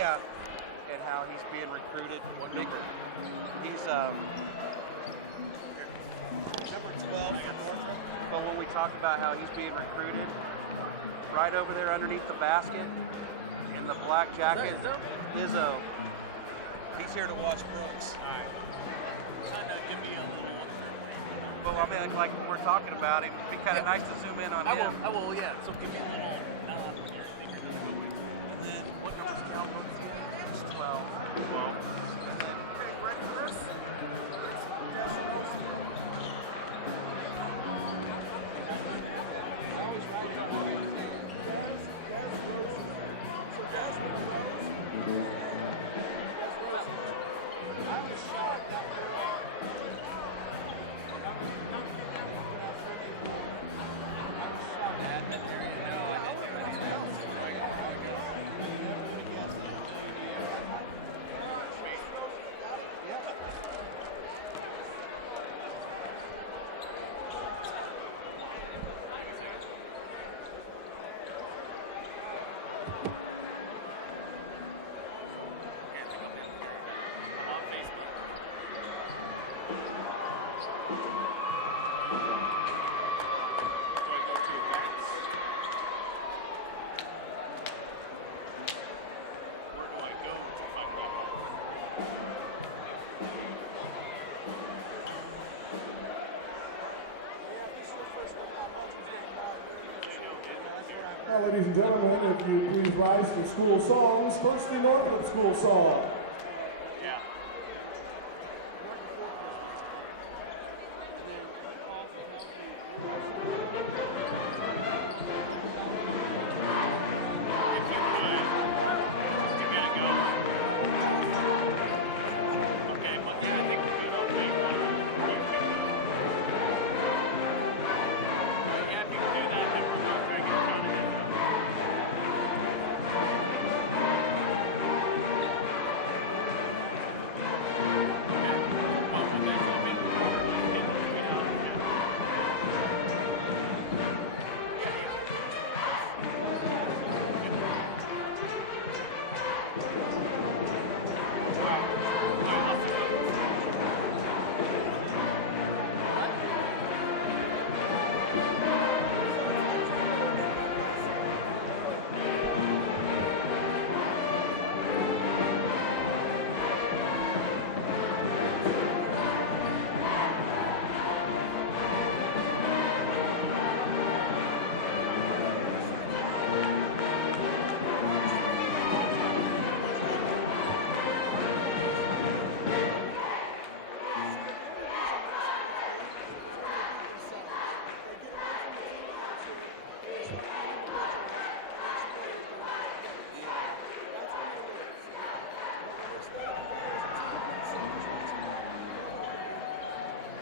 Yeah, and how he's being recruited. What number? He's Number 12 for Northrop. but when we talk about how he's being recruited, right over there underneath the basket, in the black jacket, Lizzo. He's here to watch Brooks. All right. Kind of give me a little. Well, I mean, like when we're talking about him, it'd be kind of nice to zoom in on him. I will, yeah. So give me a little nod when your finger doesn't go in. And then what number's Cal Brooks again? It's 12. 12. And then, okay, ready for this? Now, ladies and gentlemen, if you please rise for school songs. First, the Northrop school song.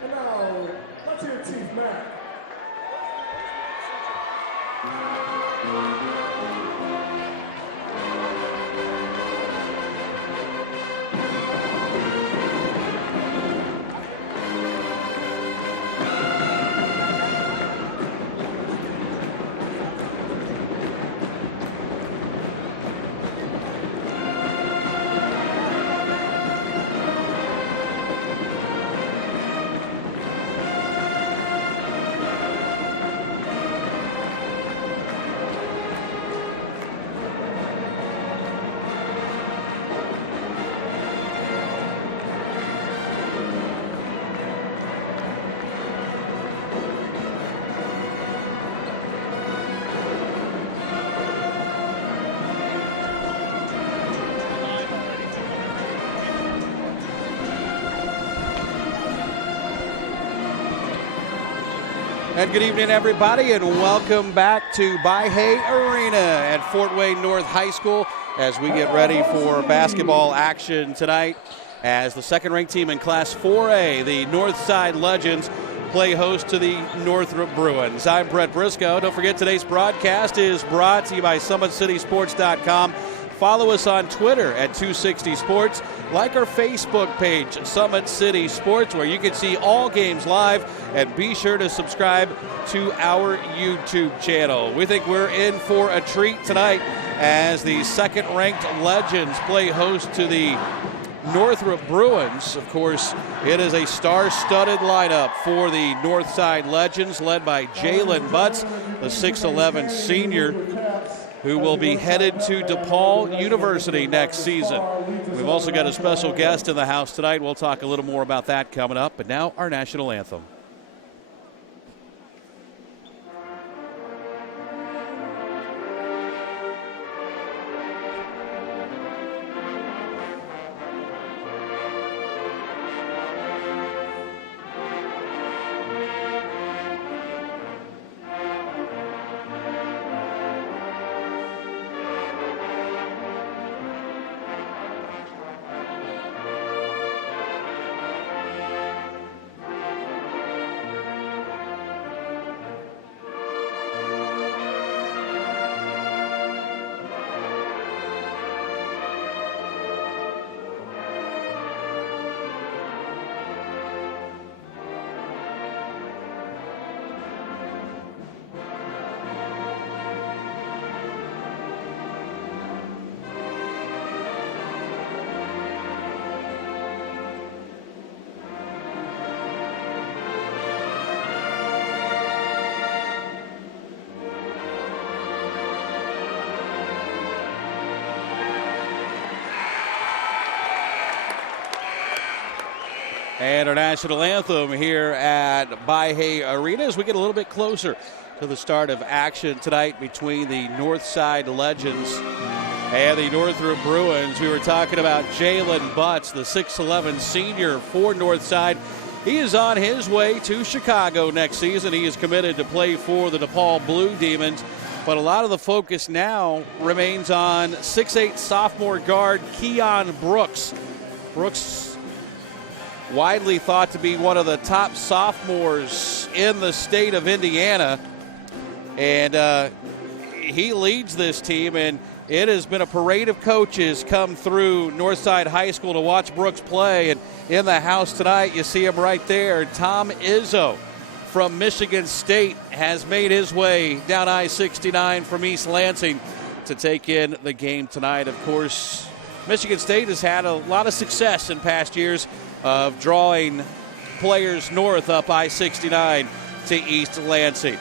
And now, let's hear Chief Matt. And good evening, everybody, and welcome back to Mahoney Arena at Fort Wayne North High School as we get ready for basketball action tonight as the second-ranked team in Class 4A, the Northside Legends, play host to the Northrop Bruins. I'm Brett Briscoe. Don't forget, today's broadcast is brought to you by SummitCitySports.com. Follow us on Twitter at 260 Sports. Like our Facebook page, Summit City Sports, where you can see all games live. And be sure to subscribe to our YouTube channel. We think we're in for a treat tonight as the second-ranked Legends play host to the Northrop Bruins. Of course, it is a star-studded lineup for the Northside Legends, led by Jalen Butts, the 6'11 senior, who will be headed to DePaul University next season. We've also got a special guest in the house tonight. We'll talk a little more about that coming up. But now, our national anthem. And our national anthem here at Bahia Arena as we get a little bit closer to the start of action tonight between the Northside Legends and the Northrop Bruins. We were talking about Jalen Butts, the 6'11 senior for Northside. He is on his way to Chicago next season. He is committed to play for the DePaul Blue Demons. But a lot of the focus now remains on 6'8 sophomore guard Keon Brooks. Brooks, widely thought to be one of the top sophomores in the state of Indiana. And he leads this team, and it has been a parade of coaches come through Northside High School to watch Brooks play. And in the house tonight, you see him right there. Tom Izzo from Michigan State has made his way down I-69 from East Lansing to take in the game tonight. Of course, Michigan State has had a lot of success in past years of drawing players north up I-69 to East Lansing.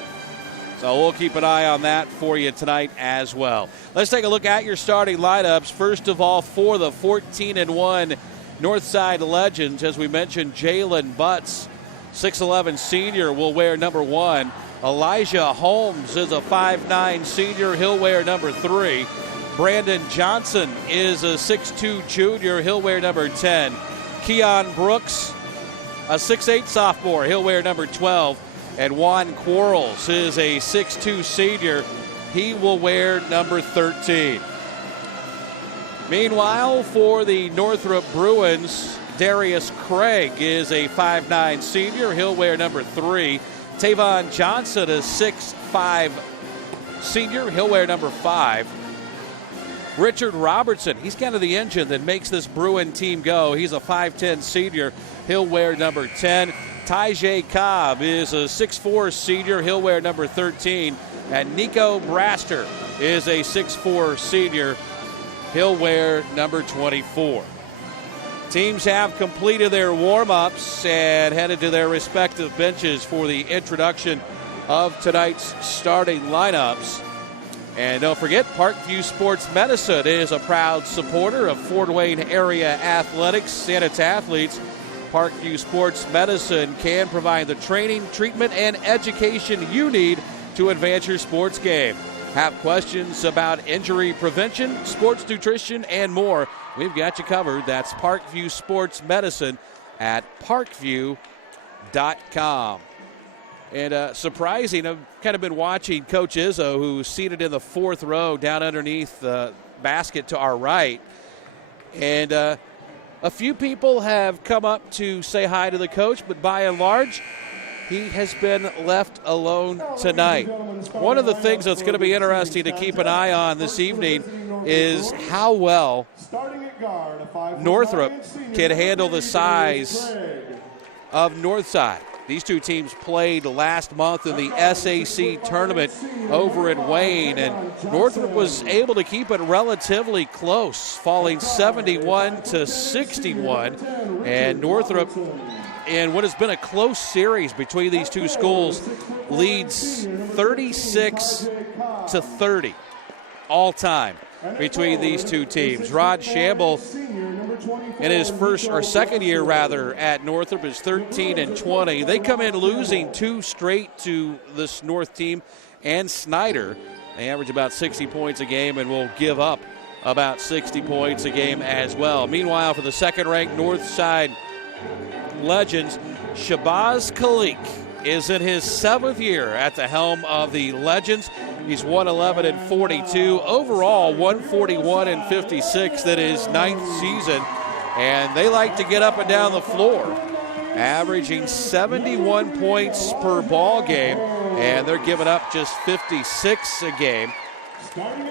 So we'll keep an eye on that for you tonight as well. Let's take a look at your starting lineups. First of all, for the 14-1 Northside Legends, as we mentioned, Jalen Butts, 6'11 senior, will wear number 1. Elijah Holmes is a 5'9 senior. He'll wear number 3. Brandon Johnson is a 6'2 junior. He'll wear number 10. Keon Brooks, a 6'8 sophomore. He'll wear number 12. And Juan Quarles is a 6'2 senior. He will wear number 13. Meanwhile, for the Northrop Bruins, Darius Craig is a 5'9 senior. He'll wear number 3. Tavon Johnson is 6'5 senior. He'll wear number 5. Richard Robertson, he's kind of the engine that makes this Bruin team go. He's a 5'10 senior. He'll wear number 10. Tyjay Cobb is a 6'4 senior. He'll wear number 13. And Nico Braster is a 6'4 senior. He'll wear number 24. Teams have completed their warm-ups and headed to their respective benches for the introduction of tonight's starting lineups. And don't forget, Parkview Sports Medicine is a proud supporter of Fort Wayne area athletics and its athletes. Parkview Sports Medicine can provide the training, treatment, and education you need to advance your sports game. Have questions about injury prevention, sports nutrition, and more? We've got you covered. That's Parkview Sports Medicine at parkview.com. And surprising, I've kind of been watching Coach Izzo, who's seated in the 4th row down underneath the basket to our right. And a few people have come up to say hi to the coach, but by and large, he has been left alone tonight. One of the things that's going to be interesting to keep an eye on this evening is how well Starting at guard, a 5'9" Northrop senior, can handle the 33, size Craig. of Northside. These two teams played last month in the SAC tournament over in Wayne, and Northrop was able to keep it relatively close, falling 71 to 61. And Northrop, in what has been a close series between these two schools, leads 36 to 30 all time between these two teams. Rod Shamble, in his first or second year rather at Northrop, is 13 and 20. They come in losing two straight to this North team and Snyder. They average about 60 points a game and will give up about 60 points a game as well. Meanwhile, for the second-ranked Northside Legends, Shabazz Khalik is in his 7th year at the helm of the Legends. He's 111 and 42. Overall, 141 and 56. That is 9th season. And they like to get up and down the floor, averaging 71 points per ball game. And they're giving up just 56 a game.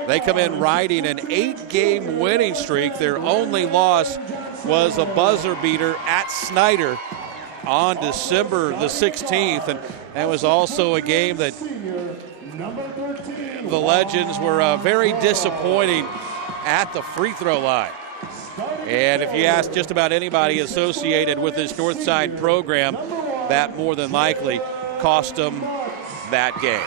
They come in riding an 8-game winning streak. Their only loss was a buzzer beater at Snyder on December the 16th. And that was also a game that the Legends were very disappointing at the free throw line. And if you ask just about anybody associated with this Northside program, that more than likely cost them that game.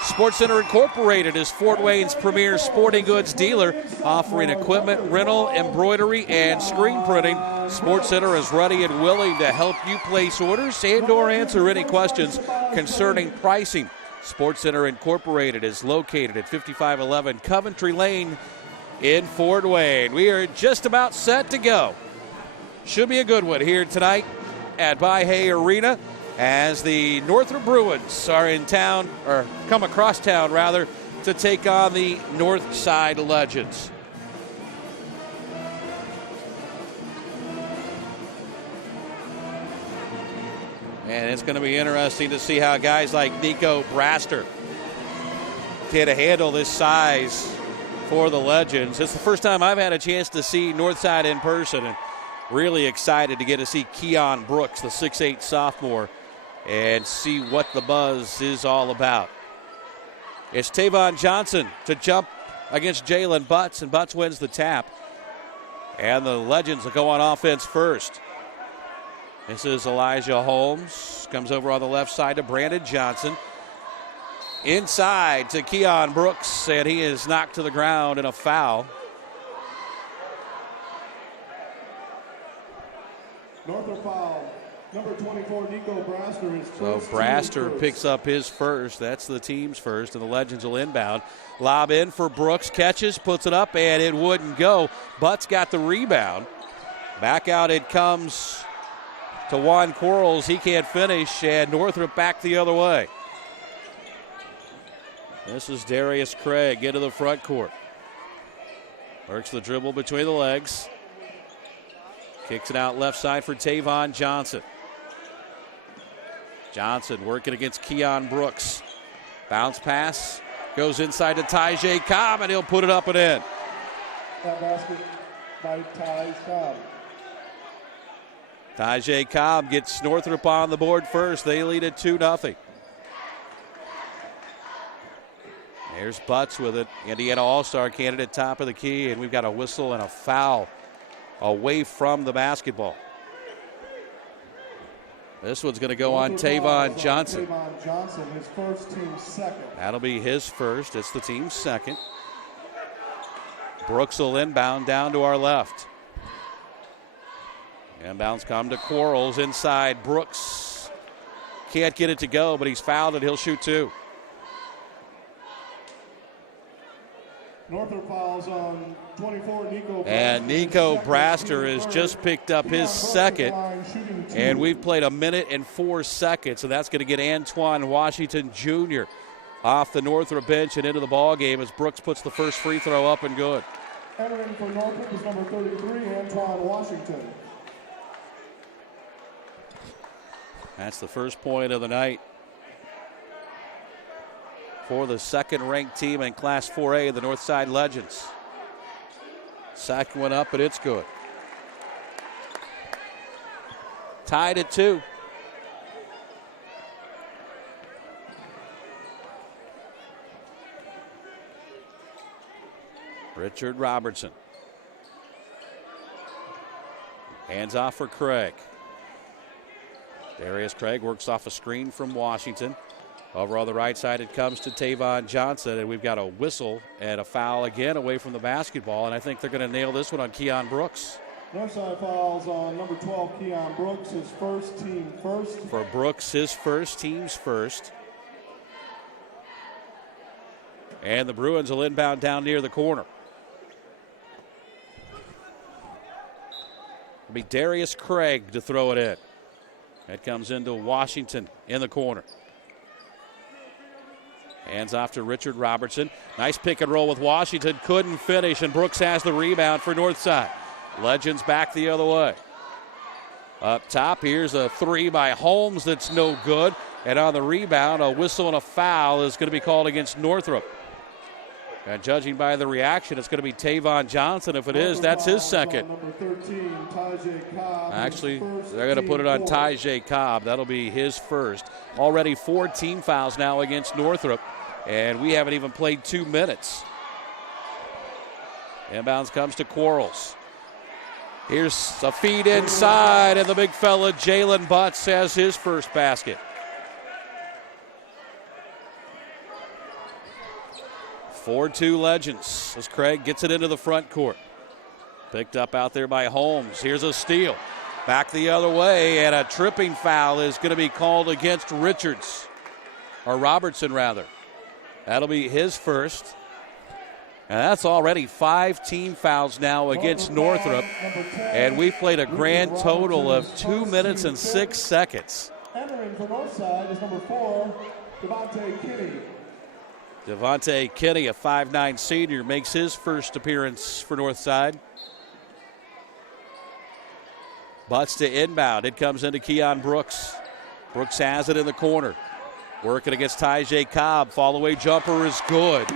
SportsCenter Incorporated is Fort Wayne's premier sporting goods dealer, offering equipment, rental, embroidery, and screen printing. SportsCenter is ready and willing to help you place orders and/or answer any questions concerning pricing. SportsCenter Incorporated is located at 5511 Coventry Lane in Fort Wayne. We are just about set to go. Should be a good one here tonight at By-Hay Arena, as the Northrop Bruins are in town, or come across town rather, to take on the Northside Legends. And it's going to be interesting to see how guys like Nico Braster can handle this size for the Legends. It's the first time I've had a chance to see Northside in person, and really excited to get to see Keon Brooks, the 6'8 sophomore, and see what the buzz is all about. It's Tavon Johnson to jump against Jalen Butts, and Butts wins the tap. And the Legends will go on offense first. This is Elijah Holmes. Comes over on the left side to Brandon Johnson. Inside to Keon Brooks, and he is knocked to the ground in a foul. Northrop foul. Number 24, Nico Braster is So first. Braster picks up his first. That's the team's first, and the Legends will inbound. Lob in for Brooks, catches, puts it up, and it wouldn't go. Butts got the rebound. Back out it comes to Juan Quarles. He can't finish, and Northrop back the other way. This is Darius Craig into the front court. Works the dribble between the legs. Kicks it out left side for Tavon Johnson. Johnson working against Keon Brooks. Bounce pass. Goes inside to Tyjae Cobb, and he'll put it up and in. That basket by Ty Cobb. Tyjae Cobb gets Northrop on the board first. They lead it 2-0. There's Butts with it. Indiana All-Star candidate, top of the key, and we've got a whistle and a foul away from the basketball. This one's going to go on Tavon Johnson. Tavon Johnson, his first, team's second. That'll be his first. It's the team's second. Brooks will inbound down to our left. Inbounds come to Quarles inside. Brooks can't get it to go, but he's fouled and he'll shoot two. Northrop fouls on 24, Nico Braster. And Nico Braster has just picked up his second. And we've played 1 minute and 4 seconds. So that's going to get Antoine Washington Jr. off the Northrop bench and into the ball game as Brooks puts the first free throw up and good. Entering for Northrop is number 33, Antoine Washington. That's the first point of the night for the second-ranked team in Class 4A, the Northside Legends. Second one up, and it's good. Tied at 2. Richard Robertson. Hands off for Craig. Darius Craig works off a screen from Washington. Over on the right side, it comes to Tavon Johnson, and we've got a whistle and a foul again away from the basketball, and I think they're going to nail this one on Keon Brooks. Northside fouls on number 12, Keon Brooks, his first, team first. For Brooks, his first, team's first. And the Bruins will inbound down near the corner. It'll be Darius Craig to throw it in. That comes into Washington in the corner. Hands off to Richard Robertson. Nice pick and roll with Washington. Couldn't finish, and Brooks has the rebound for Northside. Legends back the other way. Up top, here's a 3 by Holmes that's no good. And on the rebound, a whistle and a foul is going to be called against Northrop. And judging by the reaction, it's going to be Tavon Johnson. If it is, that's his second. Number 13, Tajay Cobb. Actually, they're going to put it on Tajay Cobb. That'll be his first. Already 4 team fouls now against Northrop, and we haven't even played 2 minutes. Inbounds comes to Quarles. Here's a feed inside, and the big fella, Jalen Butts, has his first basket. 4-2 Legends as Craig gets it into the front court. Picked up out there by Holmes. Here's a steal. Back the other way, and a tripping foul is going to be called against Richards. Or Robertson, rather. That'll be his first. And that's already 5 team fouls now against Northrop. And we've played a grand total of 2 minutes and 6 seconds. Entering for Northside is number 4, Devontae Kinney. Devontae Kinney, a 5'9 senior, makes his first appearance for Northside. Butts to inbound. It comes into Keon Brooks. Brooks has it in the corner. Working against Tajay Cobb. Fall-away jumper is good.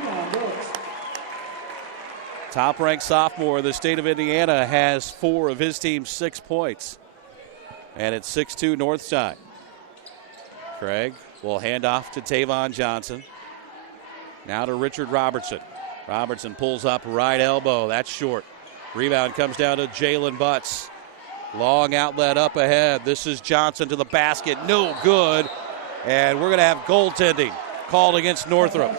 Top-ranked sophomore in the state of Indiana has 4 of his team's 6 points. And it's 6-2 Northside. Craig will hand off to Tavon Johnson. Now to Richard Robertson. Robertson pulls up right elbow. That's short. Rebound comes down to Jalen Butts. Long outlet up ahead. This is Johnson to the basket. No good. And we're going to have goaltending called against Northrop.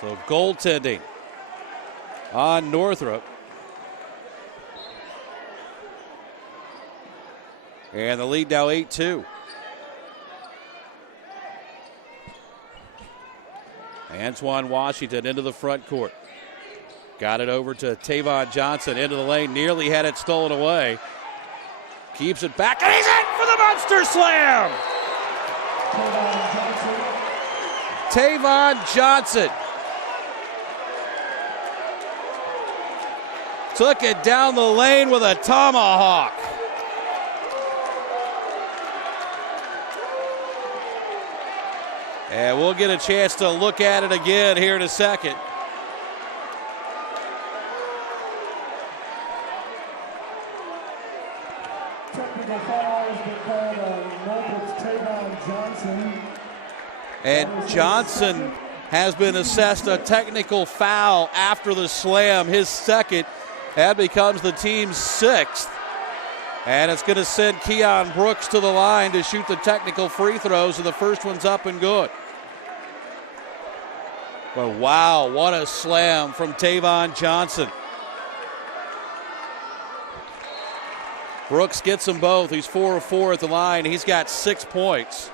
So goaltending on Northrop. And the lead now 8-2. Antoine Washington into the front court. Got it over to Tavon Johnson into the lane. Nearly had it stolen away. Keeps it back, and he's in for the monster slam! Tavon Johnson took it down the lane with a tomahawk. And we'll get a chance to look at it again here in a second. Technical foul has been called on Northrop's Tavon Johnson. And Johnson has been assessed a technical foul after the slam, his second. That becomes the team's 6th. And it's going to send Keon Brooks to the line to shoot the technical free throws, and the first one's up and good. But wow, what a slam from Tavon Johnson. Brooks gets them both. He's 4 of 4 at the line. He's got 6 points.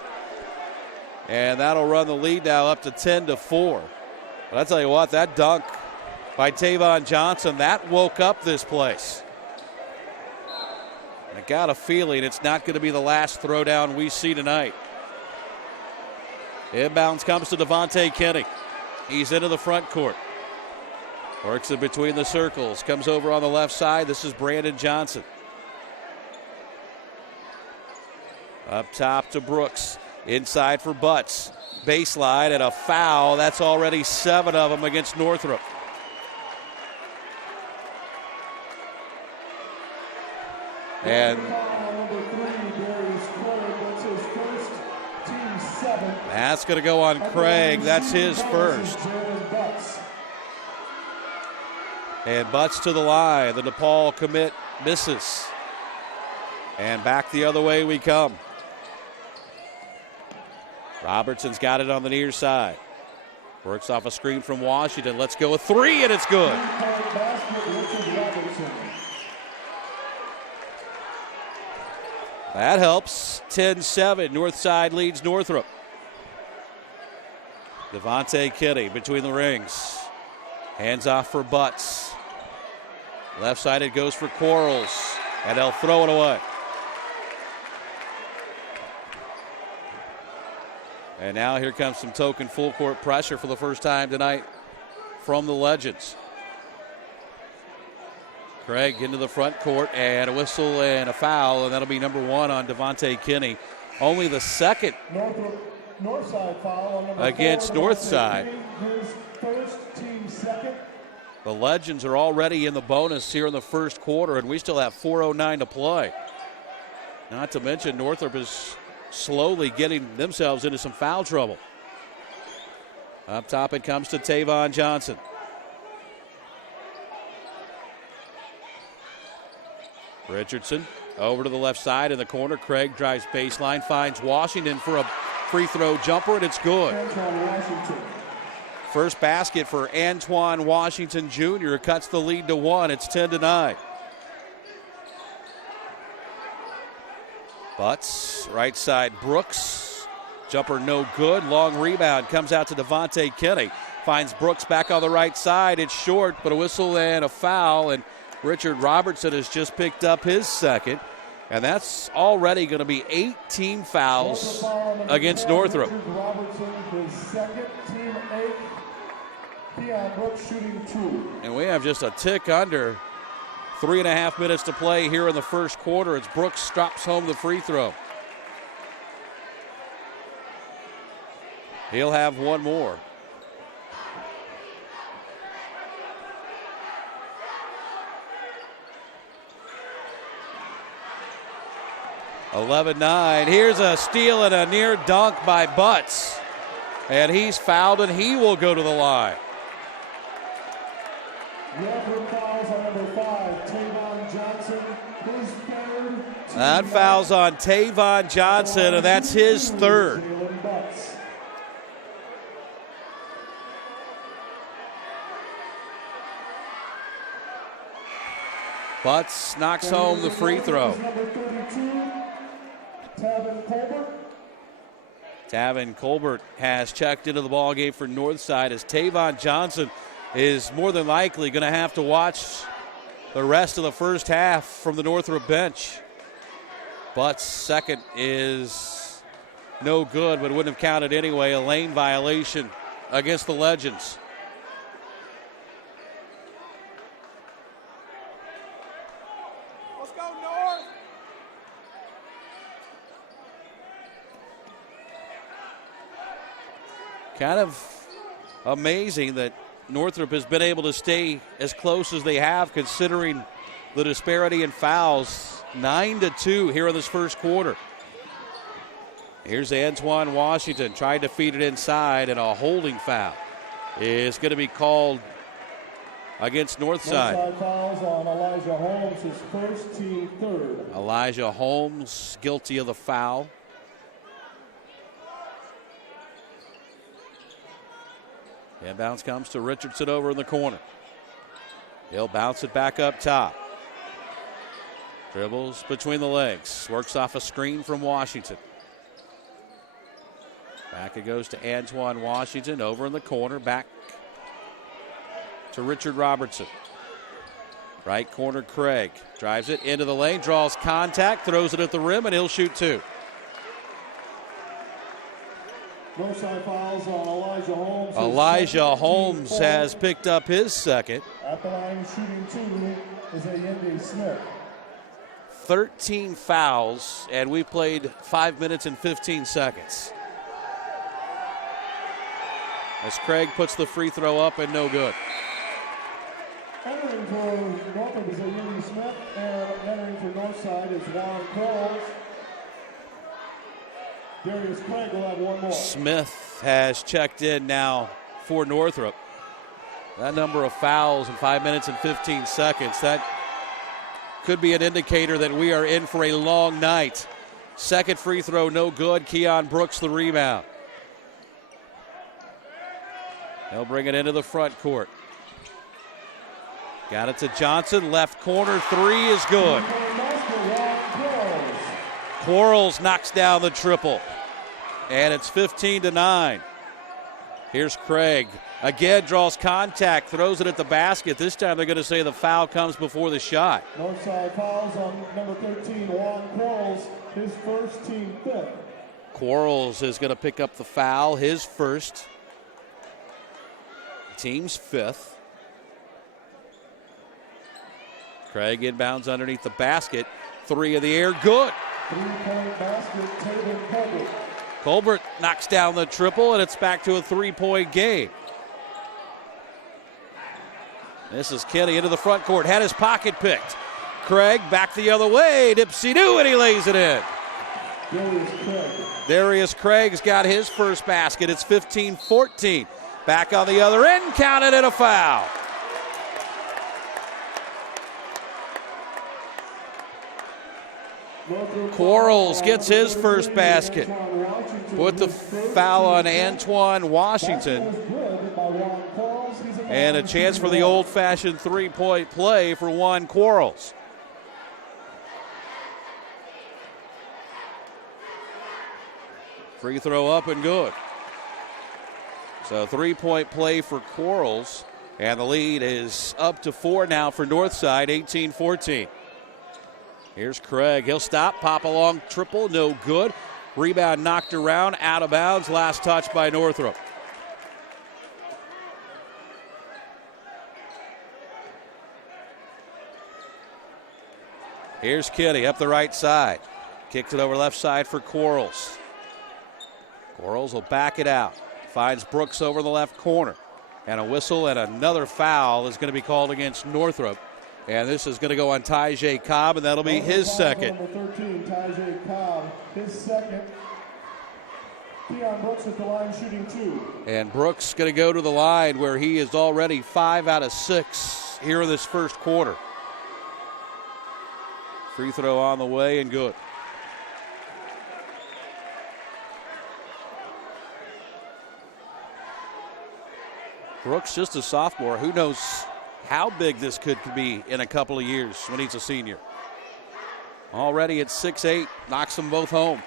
And that'll run the lead now up to 10-4. But I tell you what, that dunk by Tavon Johnson, that woke up this place. I got a feeling it's not going to be the last throwdown we see tonight. Inbounds comes to Devontae Kinney. He's into the front court. Works it between the circles. Comes over on the left side. This is Brandon Johnson. Up top to Brooks. Inside for Butts. baseline and a foul. That's already 7 of them against Northrop. And that's going to go on Craig. That's his first. And Butts to the line. The DePaul commit misses. And back the other way we come. Robertson's got it on the near side. Works off a screen from Washington. Let's go a 3, and it's good. That helps. 10-7. Northside leads Northrop. Devontae Kitty between the rings. Hands off for Butts. Left side it goes for Quarles. And they'll throw it away. And now here comes some token full court pressure for the first time tonight from the Legends. Craig into the front court, and a whistle and a foul, and that'll be number 1 on Devontae Kinney. Only the second Northside foul on number against 4, Northside. His first, team second. The Legends are already in the bonus here in the first quarter, and we still have 4:09 to play. Not to mention Northrop is slowly getting themselves into some foul trouble. Up top it comes to Tavon Johnson. Richardson over to the left side in the corner. Craig drives baseline, finds Washington for a free throw jumper, and it's good. First basket for Antoine Washington Jr. cuts the lead to 1. It's 10-9. Butts, right side Brooks. Jumper no good. Long rebound comes out to Devontae Kinney. Finds Brooks back on the right side. It's short, but a whistle and a foul. And Richard Robertson has just picked up his second. And that's already going to be 18 fouls against Northrop. Richard Robertson, his second, team 8. Keon Brooks shooting 2. And we have just a tick under 3.5 minutes to play here in the first quarter as Brooks stops home the free throw. He'll have one more. (11-9). Here's a steal and a near dunk by Butts. And he's fouled, and he will go to the line. Fouls on number 5, Tavon Johnson. His third. That foul's on Tavon Johnson, and that's his third. Butts knocks home the free throw. Number 32, Tavon Colbert. Tavon Colbert has checked into the ballgame for Northside as Tavon Johnson is more than likely going to have to watch the rest of the first half from the Northrop bench. Butts' second is no good, but wouldn't have counted anyway. A lane violation against the Legends. Let's go, North! Kind of amazing that Northrop has been able to stay as close as they have considering the disparity in fouls. 9-2 here in this first quarter. Here's Antoine Washington trying to feed it inside, and a holding foul is going to be called against Northside. Northside fouls on Elijah Holmes, his first, team third. Elijah Holmes guilty of the foul. Inbounds comes to Richardson over in the corner. He'll bounce it back up top. Dribbles between the legs. Works off a screen from Washington. Back it goes to Antoine Washington over in the corner. Back to Richard Robertson. Right corner Craig. Drives it into the lane. Draws contact. Throws it at the rim, and he'll shoot 2. Northside fouls on Elijah Holmes. Elijah Holmes has picked up his second. At the line shooting 2 is Ayende Smith. 13 fouls, and we played 5 minutes and 15 seconds. as Craig puts the free throw up and no good. Entering for Northrop is Amy Smith, and entering for Northside is Juan Quarles. Darius Craig will have one more. Smith has checked in now for Northrop. That number of fouls in 5 minutes and 15 seconds, that could be an indicator that we are in for a long night. Second free throw, no good. Keon Brooks the rebound. They'll bring it into the front court. Got it to Johnson, left corner, three is good. Quarles knocks down the triple, and it's 15-9. Here's Craig. Again, draws contact, throws it at the basket. This time they're going to say the foul comes before the shot. Northside fouls on number 13, Juan Quarles, his first, team fifth. Quarles is going to pick up the foul, his first. Team's fifth. Craig inbounds underneath the basket. Three in the air, good. Three-point basket, Taylor Colbert. Colbert knocks down the triple, and it's back to a three-point game. This is Kenny into the front court, had his pocket picked. Craig back the other way, dipsy-doo, and he lays it in. Darius Craig's got his first basket. It's 15-14. Back on the other end, counted, and a foul. Quarles gets his first basket. Put the foul on Antoine Washington. And a chance for the old-fashioned three-point play for Juan Quarles. Free throw up and good. So three-point play for Quarles. And the lead is up to 4 now for Northside, 18-14. Here's Craig. He'll stop, pop along, triple, no good. Rebound knocked around, out of bounds. Last touch by Northrop. Here's Kenny up the right side. Kicks it over left side for Quarles. Quarles will back it out. Finds Brooks over the left corner. And a whistle and another foul is going to be called against Northrop. And this is going to go on Tyjae Cobb, and that'll be his second. Number 13, Tyjae Cobb, his second. Keon Brooks at the line shooting 2. And Brooks going to go to the line where he is already 5 out of 6 here in this first quarter. Free throw on the way and good. Brooks just a sophomore. Who knows how big this could be in a couple of years when he's a senior. Already at 6'8", knocks them both home.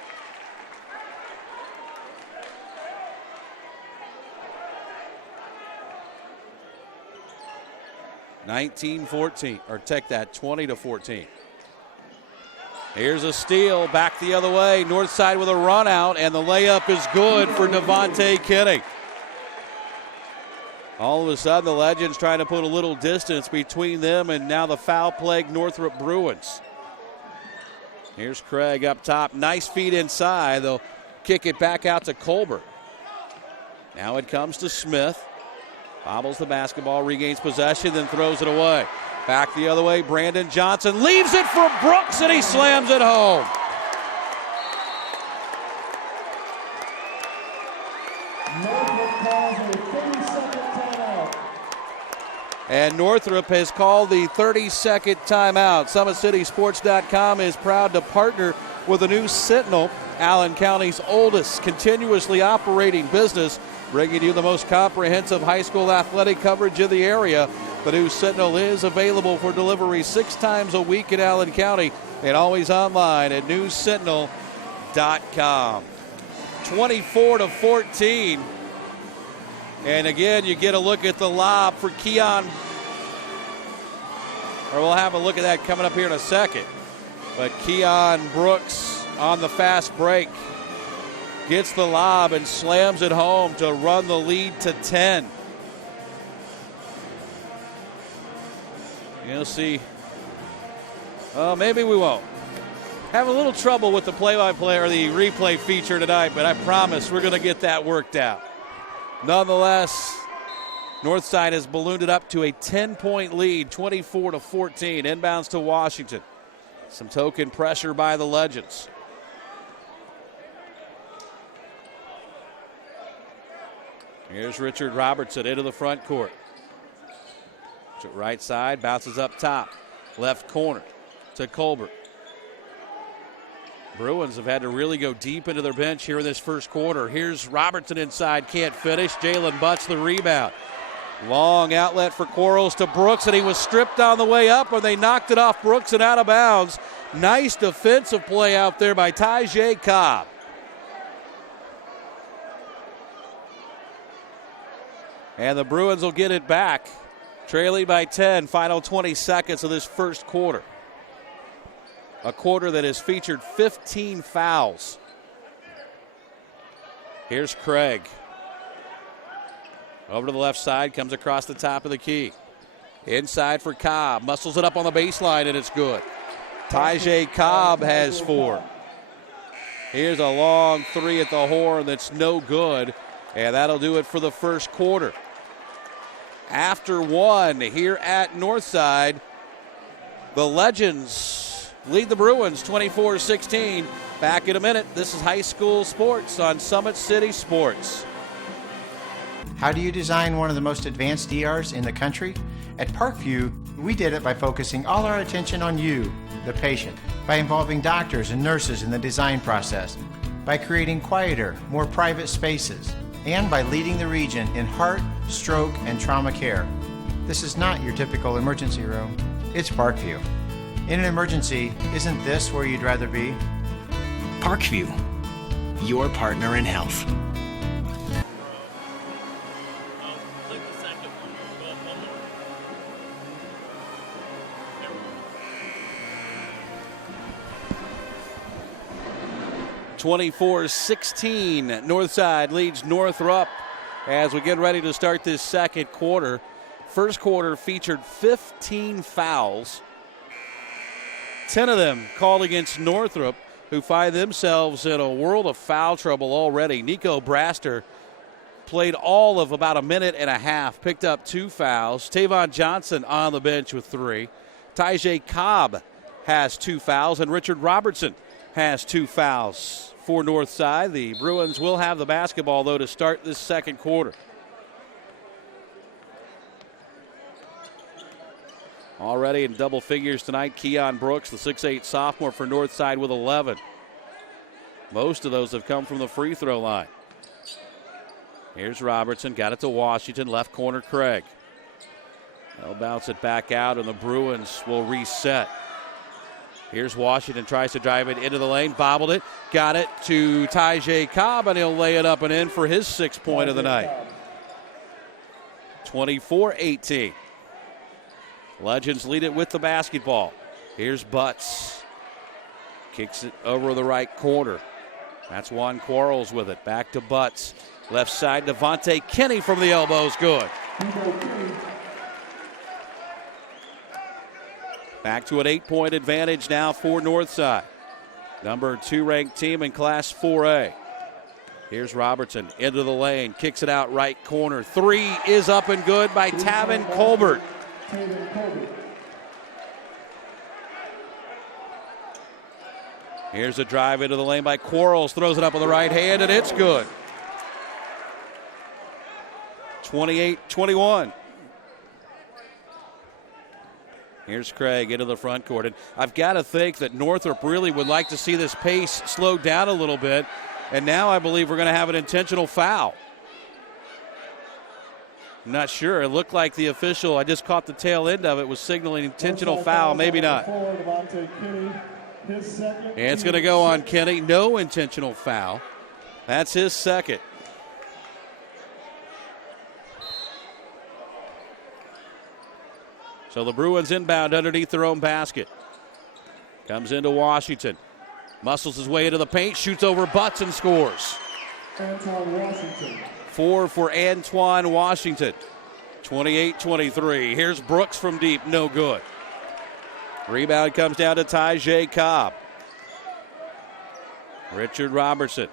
(19-14), or take that, 20-14. Here's a steal, back the other way. Northside with a run out, and the layup is good for Devontae Kenny. All of a sudden, the Legends trying to put a little distance between them and now the foul-plagued Northrop Bruins. Here's Craig up top. Nice feed inside. They'll kick it back out to Colbert. Now it comes to Smith. Bobbles the basketball, regains possession, then throws it away. Back the other way, Brandon Johnson leaves it for Brooks, and he slams it home. And Northrop has called the 30-second timeout. SummitCitySports.com is proud to partner with the new Sentinel, Allen County's oldest continuously operating business, bringing you the most comprehensive high school athletic coverage in the area. The new Sentinel is available for delivery 6 times a week in Allen County and always online at newssentinel.com. 24-14. And again, you get a look at the lob for Keon. Or we'll have a look at that coming up here in a second. But Keon Brooks on the fast break gets the lob and slams it home to run the lead to 10. You'll see. Maybe we won't. Have a little trouble with the play-by-play or the replay feature tonight, but I promise we're going to get that worked out. Nonetheless, Northside has ballooned it up to a 10-point lead, 24-14. Inbounds to Washington. Some token pressure by the Legends. Here's Richard Robertson into the front court. To right side, bounces up top. Left corner to Colbert. Bruins have had to really go deep into their bench here in this first quarter. Here's Robertson inside, can't finish. Jalen Butts the rebound. Long outlet for Quarles to Brooks, and he was stripped on the way up when they knocked it off Brooks and out of bounds. Nice defensive play out there by Tyjae Cobb. And the Bruins will get it back, trailing by 10, final 20 seconds of this first quarter. A quarter that has featured 15 fouls. Here's Craig. Over to the left side, comes across the top of the key. Inside for Cobb, muscles it up on the baseline, and it's good. Tyjae Cobb has 4. Here's a long three at the horn that's no good, and that'll do it for the first quarter. After 1 here at Northside, the Legends lead the Bruins 24-16. Back in a minute. This is high school sports on Summit City Sports. How do you design one of the most advanced ERs in the country? At Parkview, we did it by focusing all our attention on you, the patient, by involving doctors and nurses in the design process, by creating quieter, more private spaces, and by leading the region in heart, stroke, and trauma care. This is not your typical emergency room. It's Parkview. In an emergency, isn't this where you'd rather be? Parkview, your partner in health. Click the second one. Well, one more. There we go. 24-16. Northside leads Northrop as we get ready to start this second quarter. First quarter featured 15 fouls. 10 of them called against Northrop, who find themselves in a world of foul trouble already. Nico Braster played all of about a minute and a half, picked up 2 fouls. Tavon Johnson on the bench with 3. Tyjae Cobb has 2 fouls, and Richard Robertson has 2 fouls for Northside. The Bruins will have the basketball, though, to start this second quarter. Already in double figures tonight, Keon Brooks, the 6'8 sophomore for Northside, with 11. Most of those have come from the free throw line. Here's Robertson, got it to Washington, left corner Craig. They'll bounce it back out, and the Bruins will reset. Here's Washington, tries to drive it into the lane, bobbled it, got it to Tyjae Cobb, and he'll lay it up and in for his 6th point of the night. 24-18. Legends lead it with the basketball. Here's Butts. Kicks it over the right corner. That's Juan Quarles with it. Back to Butts. Left side, Devontae Kinney from the elbows. Good. Back to an 8-point advantage now for Northside. Number 2 ranked team in Class 4A. Here's Robertson into the lane. Kicks it out right corner. 3 is up and good by Tavin Colbert. Here's a drive into the lane by Quarles. Throws it up with the right hand, and it's good. 28-21. Here's Craig into the front court. And I've got to think that Northrop really would like to see this pace slowed down a little bit. And now I believe we're going to have an intentional foul. I'm not sure. It looked like the official, I just caught the tail end of it, was signaling intentional foul. Maybe not. And it's going to go on Kenny. No intentional foul. That's his 2nd. So the Bruins inbound underneath their own basket. Comes into Washington. Muscles his way into the paint, shoots over Butts and scores. Antoine Washington. 4 for Antoine Washington. 28-23. Here's Brooks from deep, no good. Rebound comes down to Tyjae Cobb. Richard Robertson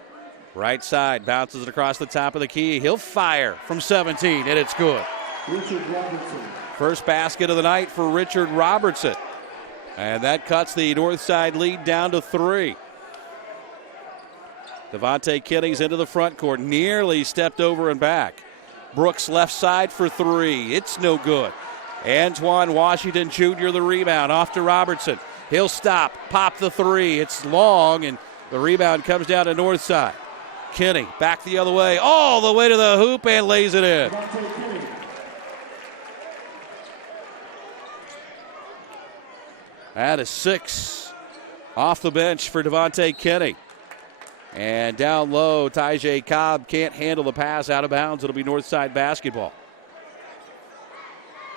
Right side, bounces it across the top of the key. He'll fire from 17, and it's good. Richard Robertson. First basket of the night for Richard Robertson. And that cuts the north side lead down to 3. Devontae Kinney's into the front court, nearly stepped over and back. Brooks left side for 3. It's no good. Antoine Washington Jr. the rebound, off to Robertson. He'll stop, pop the 3. It's long, and the rebound comes down to north side. Kinney back the other way, all the way to the hoop, and lays it in. That is 6 off the bench for Devontae Kinney. And down low, Tyjae Cobb can't handle the pass, out of bounds. It'll be north side basketball.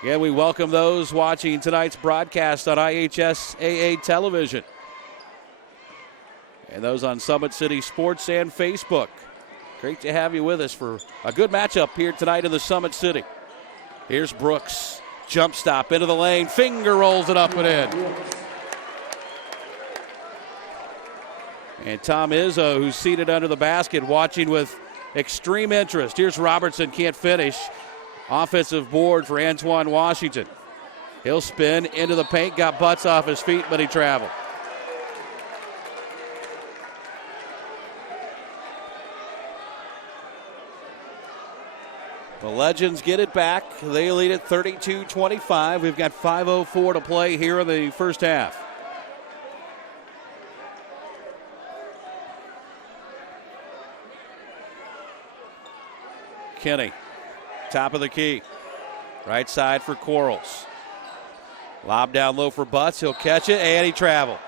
Again, we welcome those watching tonight's broadcast on IHSAA television. And those on Summit City Sports and Facebook. Great to have you with us for a good matchup here tonight in the Summit City. Here's Brooks. Jump stop into the lane. Finger rolls it up and in. And Tom Izzo, who's seated under the basket, watching with extreme interest. Here's Robertson, can't finish. Offensive board for Antoine Washington. He'll spin into the paint, got butts off his feet, but he traveled. The Legends get it back. They lead at 32-25. We've got 5:04 to play here in the first half. Kinney, top of the key. Right side for Quarles. Lob down low for Butts. He'll catch it, and he traveled.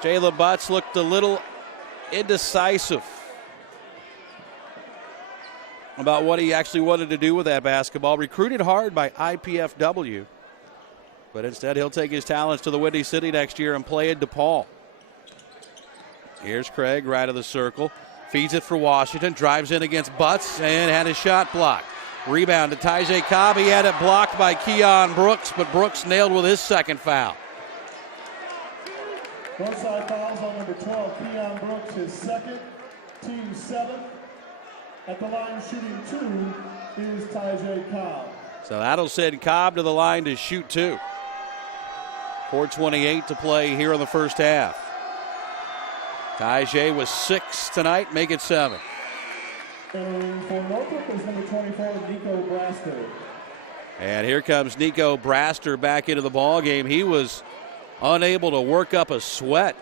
Jalen Butts looked a little indecisive about what he actually wanted to do with that basketball. Recruited hard by IPFW, but instead he'll take his talents to the Windy City next year and play at DePaul. Here's Craig, right of the circle. Feeds it for Washington, drives in against Butts, and had his shot blocked. Rebound to Tyjae Cobb. He had it blocked by Keon Brooks, but Brooks nailed with his second foul. Both side fouls on number 12, Keon Brooks, his second, team 7. At the line shooting 2 is Tyjae Cobb. So that'll send Cobb to the line to shoot 2. 4:28 to play here in the first half. Tyjae was 6 tonight, make it 7. And for Northrop is number 24, Nico Braster. And here comes Nico Braster back into the ball game. He was unable to work up a sweat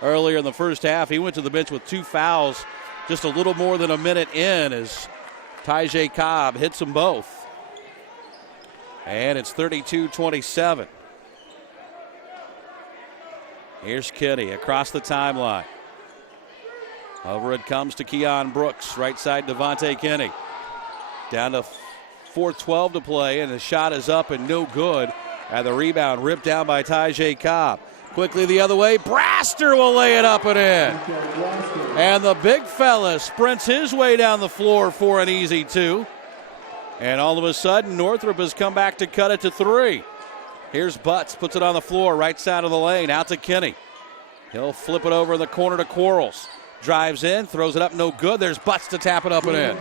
earlier in the first half. He went to the bench with 2 fouls just a little more than a minute in as Tyjae Cobb hits them both. And it's 32-27. Here's Kinney across the timeline. Over it comes to Keon Brooks. Right side, Devontae Kinney. Down to 4:12 to play, and the shot is up and no good. And the rebound ripped down by Tyjae Cobb. Quickly the other way, Braster will lay it up and in. And the big fella sprints his way down the floor for an easy 2. And all of a sudden, Northrop has come back to cut it to 3. Here's Butts, puts it on the floor, right side of the lane, out to Kinney. He'll flip it over in the corner to Quarles. Drives in, throws it up, no good. There's Butts to tap it up and in.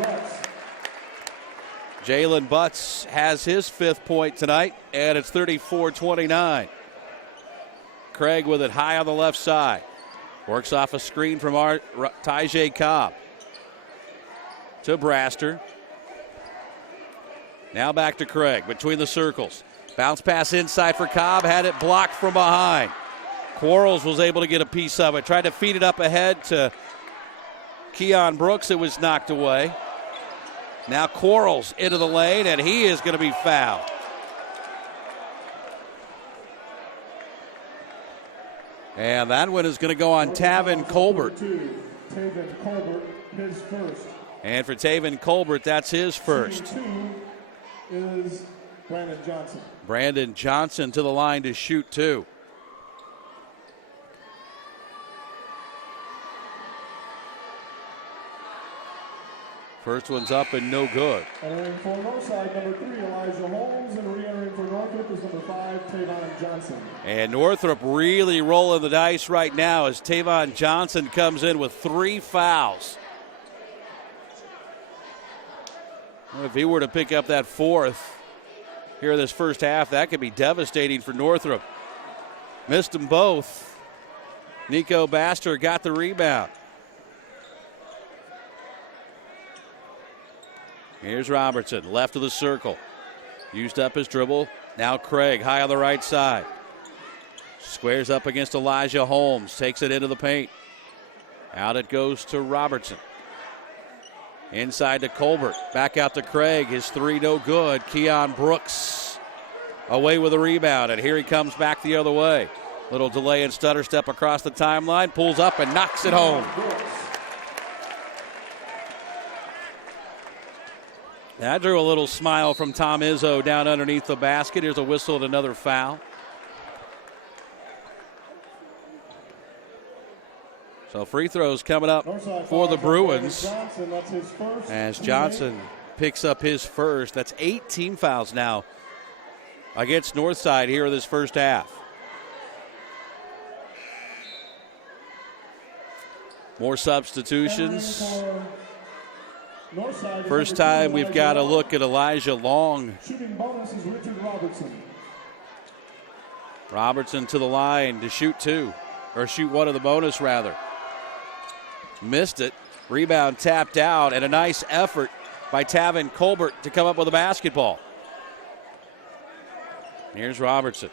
Jalen Butts has his 5th point tonight, and it's 34-29. Craig with it high on the left side. Works off a screen from Tyjae Cobb. To Braster. Now back to Craig, between the circles. Bounce pass inside for Cobb, had it blocked from behind. Quarles was able to get a piece of it. Tried to feed it up ahead to Keon Brooks. It was knocked away. Now Quarles into the lane, and he is going to be fouled. And that one is going to go on Tavin Colbert. Tavin Colbert, his first. And for Tavin Colbert, that's his first. 2 is Brandon Johnson. Brandon Johnson to the line to shoot 2. First one's up and no good. Entering for Northside, number 3, Elijah Holmes, and re-entering for Northrop, Northrop is number 5, Tavon Johnson. And Northrop really rolling the dice right now as Tavon Johnson comes in with 3 fouls. Well, if he were to pick up that 4th here in this first half, that could be devastating for Northrop. Missed them both. Nico Baster got the rebound. Here's Robertson, left of the circle. Used up his dribble. Now Craig, high on the right side. Squares up against Elijah Holmes. Takes it into the paint. Out it goes to Robertson. Inside to Colbert. Back out to Craig. His 3 no good. Keon Brooks away with a rebound. And here he comes back the other way. Little delay and stutter step across the timeline. Pulls up and knocks it home. That drew a little smile from Tom Izzo down underneath the basket. Here's a whistle and another foul. So free throws coming up for the Bruins. As Johnson picks up his first. That's 8 team fouls now against Northside here in this first half. More substitutions. First time we've got a look at Elijah Long. Shooting bonus is Richard Robertson. Robertson to the line to shoot 2, or shoot 1 of the bonus rather. Missed it. Rebound tapped out, and a nice effort by Tavin Colbert to come up with a basketball. Here's Robertson.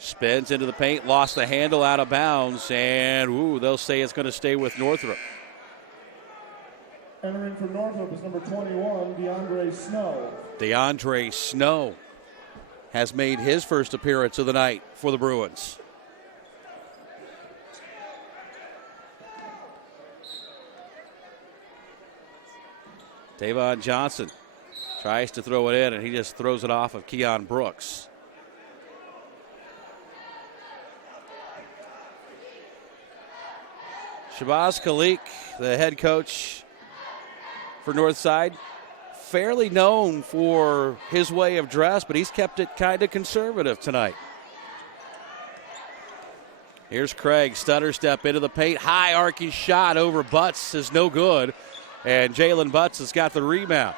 Spins into the paint, lost the handle, out of bounds, and they'll say it's going to stay with Northrop. Entering for Northrop is number 21, DeAndre Snow. DeAndre Snow has made his first appearance of the night for the Bruins. Tavon Johnson tries to throw it in, and he just throws it off of Keon Brooks. Shabazz Khalik, the head coach for Northside, fairly known for his way of dress, but he's kept it kind of conservative tonight. Here's Craig, stutter step into the paint, high arcing shot over Butts is no good, and Jalen Butts has got the rebound.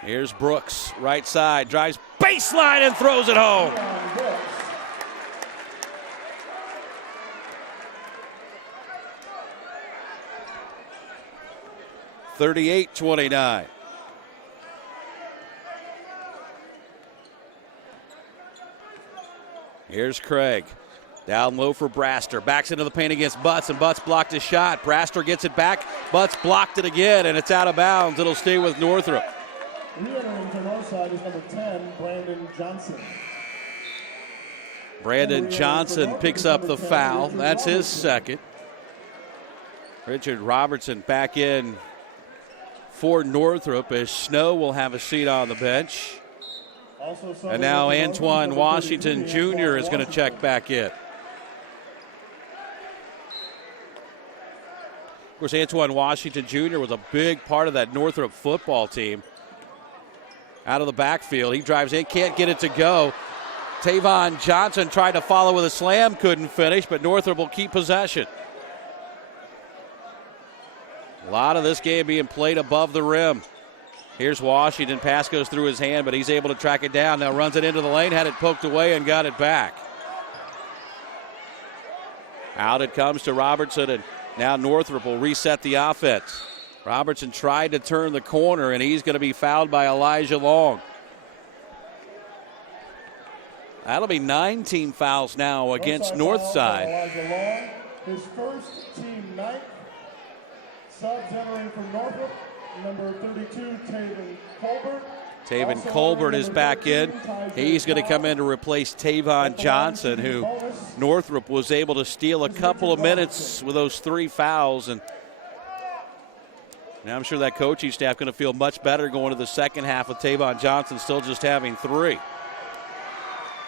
Here's Brooks, right side, drives baseline and throws it home. 38-29. Here's Craig. Down low for Braster. Backs into the paint against Butts, and Butts blocked his shot. Braster gets it back. Butts blocked it again, and it's out of bounds. It'll stay with Northrop. Re-entering to Northside is number 10, Brandon Johnson. Brandon Johnson picks up the foul. That's his second. Richard Robertson back in for Northrop as Snow will have a seat on the bench. And now Antoine Washington Jr. is going to check back in. Of course, Antoine Washington Jr. was a big part of that Northrop football team. Out of the backfield, he drives in, can't get it to go. Tavon Johnson tried to follow with a slam, couldn't finish, but Northrop will keep possession. A lot of this game being played above the rim. Here's Washington. Pass goes through his hand, but he's able to track it down. Now runs it into the lane, had it poked away, and got it back. Out it comes to Robertson, and now Northrop will reset the offense. Robertson tried to turn the corner, and he's going to be fouled by Elijah Long. That'll be 9 team fouls now against Northside. Elijah Long, his first team ninth. Subs entering from Northrop, number 32, Tavin Colbert. Tavin Colbert is back in. He's going to come in to replace Tavon Johnson, who Northrop was able to steal a couple of minutes with those 3 fouls. And now I'm sure that coaching staff going to feel much better going to the second half with Tavon Johnson still just having 3.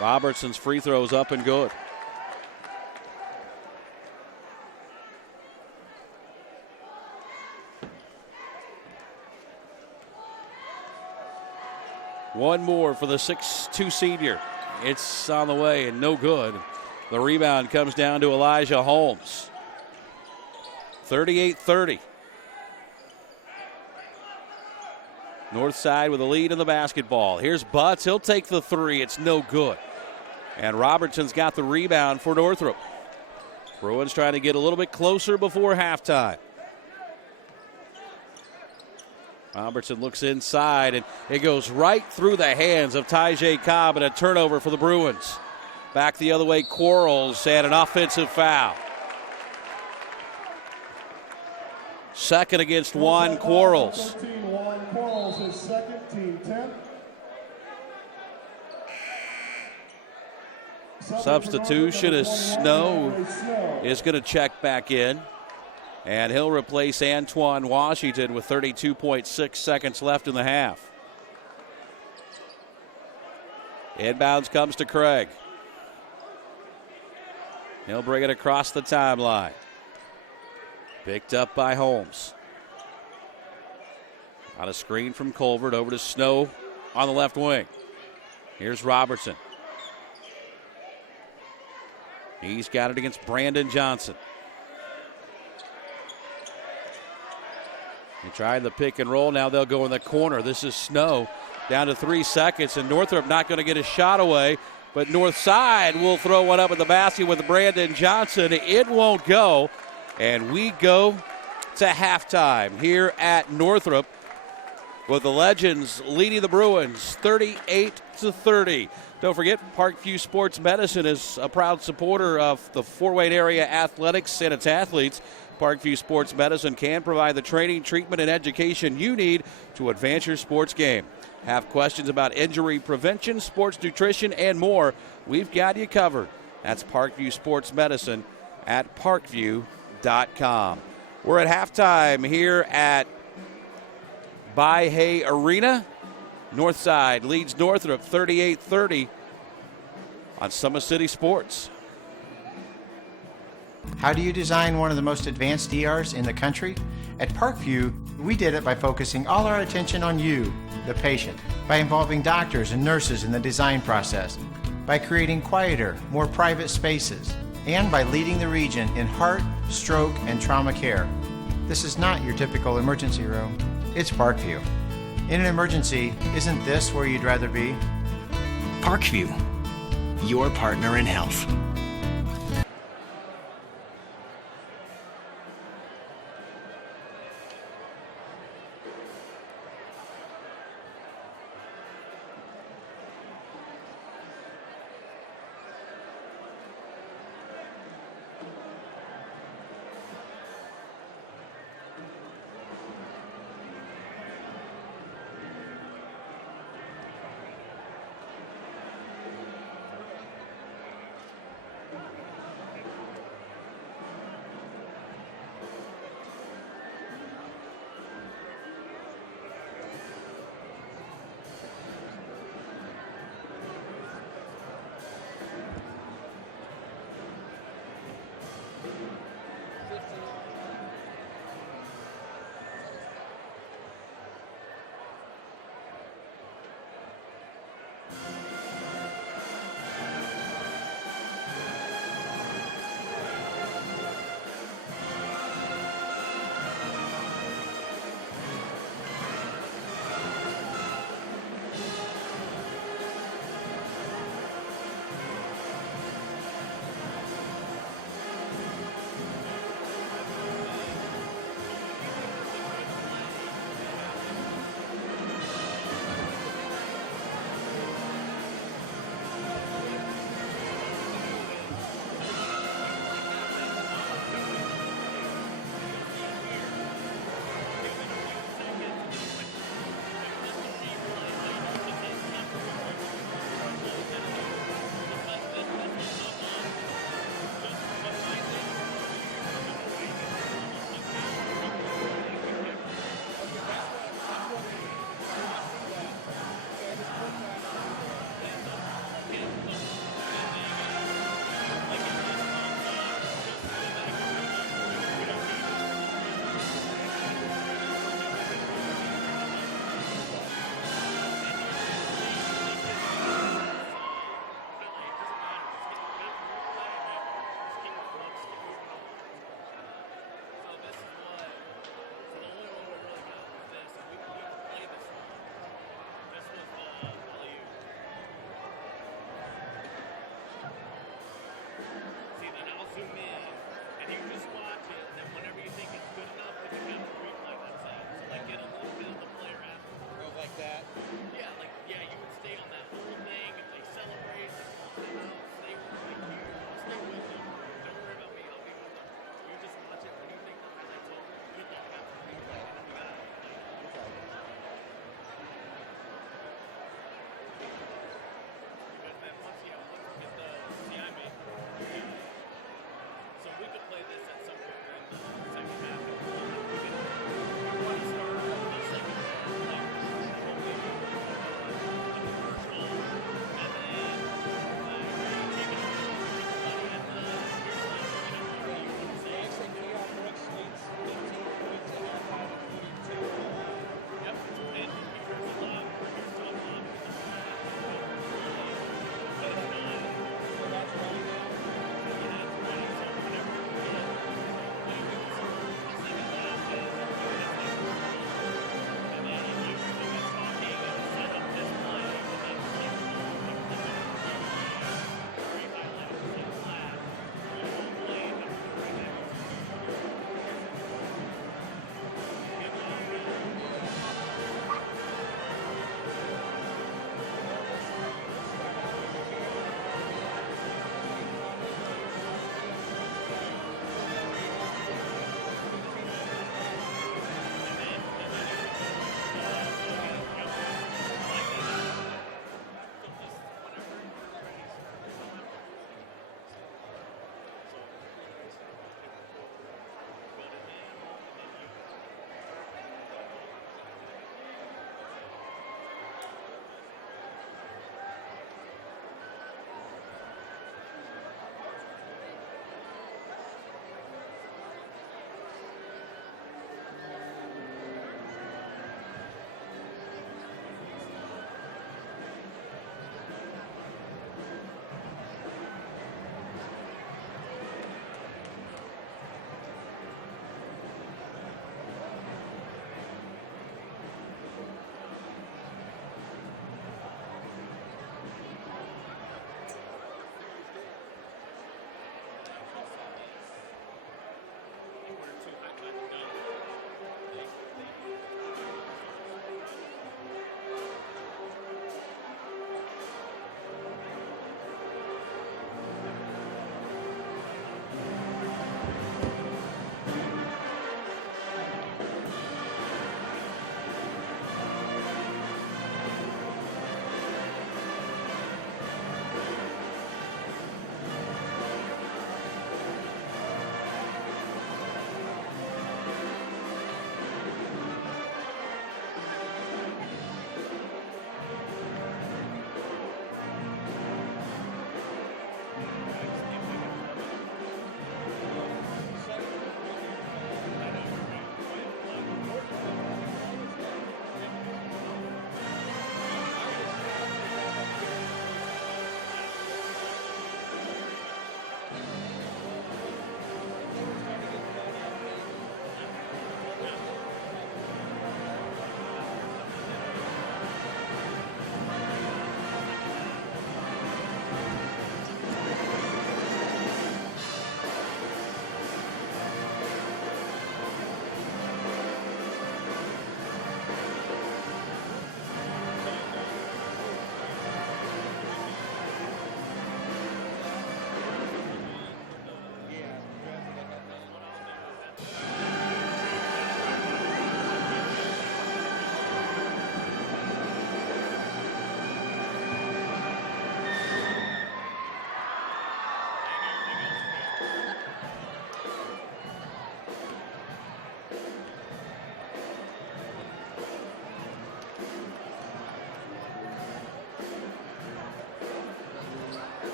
Robertson's free throws up and good. One more for the 6'2 senior. It's on the way and no good. The rebound comes down to Elijah Holmes. 38-30. Northside with a lead in the basketball. Here's Butts. He'll take the three. It's no good. And Robertson's got the rebound for Northrop. Bruins trying to get a little bit closer before halftime. Robertson looks inside, and it goes right through the hands of Tyjae Cobb, and a turnover for the Bruins. Back the other way, Quarles, and an offensive foul. Second against Juan Quarles. 13, Juan Quarles, his second, team 10. Substitution as Snow is going to check back in. And he'll replace Antoine Washington with 32.6 seconds left in the half. Inbounds comes to Craig. He'll bring it across the timeline. Picked up by Holmes. On a screen from Colbert over to Snow on the left wing. Here's Robertson. He's got it against Brandon Johnson. They tried the pick and roll. Now they'll go in the corner. This is Snow down to 3 seconds, and Northrop not going to get a shot away, but Northside will throw one up at the basket with Brandon Johnson. It won't go, and we go to halftime here at Northrop with the Legends leading the Bruins 38-30. Don't forget, Parkview Sports Medicine is a proud supporter of the Fort Wayne area athletics and its athletes. Parkview Sports Medicine can provide the training, treatment, and education you need to advance your sports game. Have questions about injury prevention, sports nutrition, and more? We've got you covered. That's Parkview Sports Medicine at parkview.com. We're at halftime here at By-Hay Arena. Northside leads Northrop 38-30 on SummitCitySports. How do you design one of the most advanced ERs in the country? At Parkview, we did it by focusing all our attention on you, the patient, by involving doctors and nurses in the design process, by creating quieter, more private spaces, and by leading the region in heart, stroke, and trauma care. This is not your typical emergency room. It's Parkview. In an emergency, isn't this where you'd rather be? Parkview, your partner in health.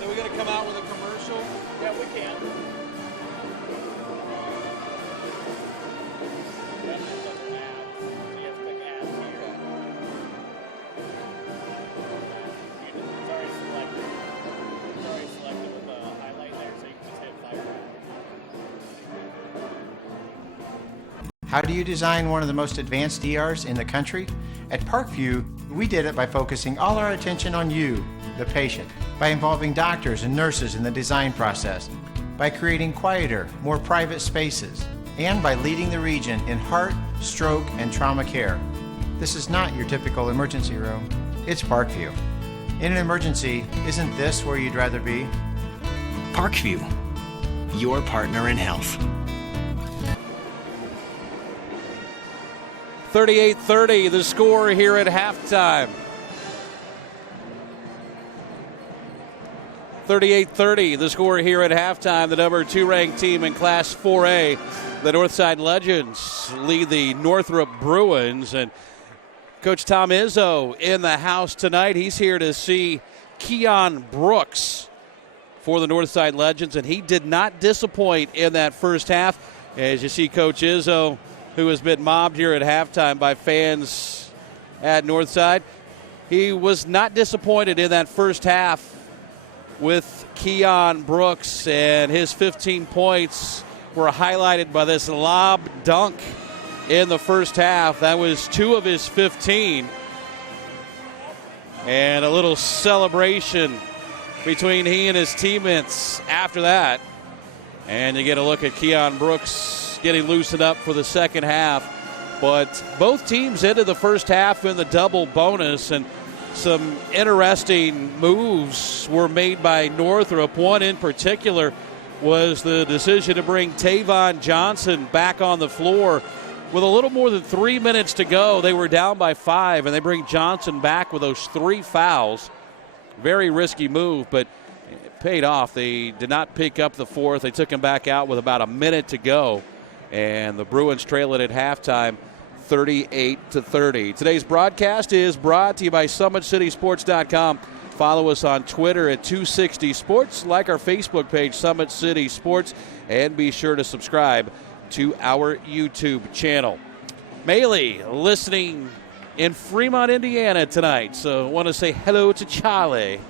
So we got to come out with a commercial? Yeah, we can. Yeah, there's like ads. So you have to click ads here. It's already selected. It's already selected with a highlight there, so you can just hit fire. How do you design one of the most advanced ERs in the country? At Parkview, we did it by focusing all our attention on you, the patient, by involving doctors and nurses in the design process, by creating quieter, more private spaces, and by leading the region in heart, stroke, and trauma care. This is not your typical emergency room. It's Parkview. In an emergency, isn't this where you'd rather be? Parkview, your partner in health. 38-30, the score here at halftime. 38-30, the score here at halftime. The number 2 ranked team in Class 4A, the Northside Legends, lead the Northrop Bruins. And Coach Tom Izzo in the house tonight. He's here to see Keon Brooks for the Northside Legends, and he did not disappoint in that first half. As you see Coach Izzo, who has been mobbed here at halftime by fans at Northside, he was not disappointed in that first half with Keon Brooks, and his 15 points were highlighted by this lob dunk in the first half. That was 2 of his 15. And a little celebration between he and his teammates after that. And you get a look at Keon Brooks getting loosened up for the second half. But both teams ended the first half in the double bonus, and some interesting moves were made by Northrop. One in particular was the decision to bring Tavon Johnson back on the floor. With a little more than 3 minutes to go, they were down by 5, and they bring Johnson back with those 3 fouls. Very risky move, but it paid off. They did not pick up the 4th. They took him back out with about a minute to go, and the Bruins trail it at halftime 38-30. Today's broadcast is brought to you by SummitCitySports.com. Follow us on Twitter at 260 Sports, like our Facebook page, Summit City Sports, and be sure to subscribe to our YouTube channel. Maylee listening in Fremont, Indiana tonight, so I want to say hello to Charlie,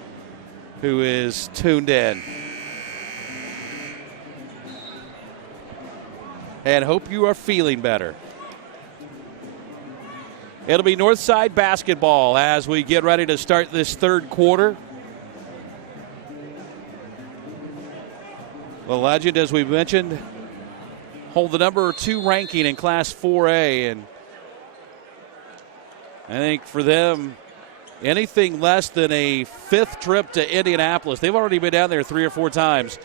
who is tuned in. And hope you are feeling better. It'll be Northside basketball as we get ready to start this third quarter. The Legend, as we mentioned, hold the number 2 ranking in Class 4A, and I think for them, anything less than a 5th trip to Indianapolis, they've already been down there 3 or 4 times,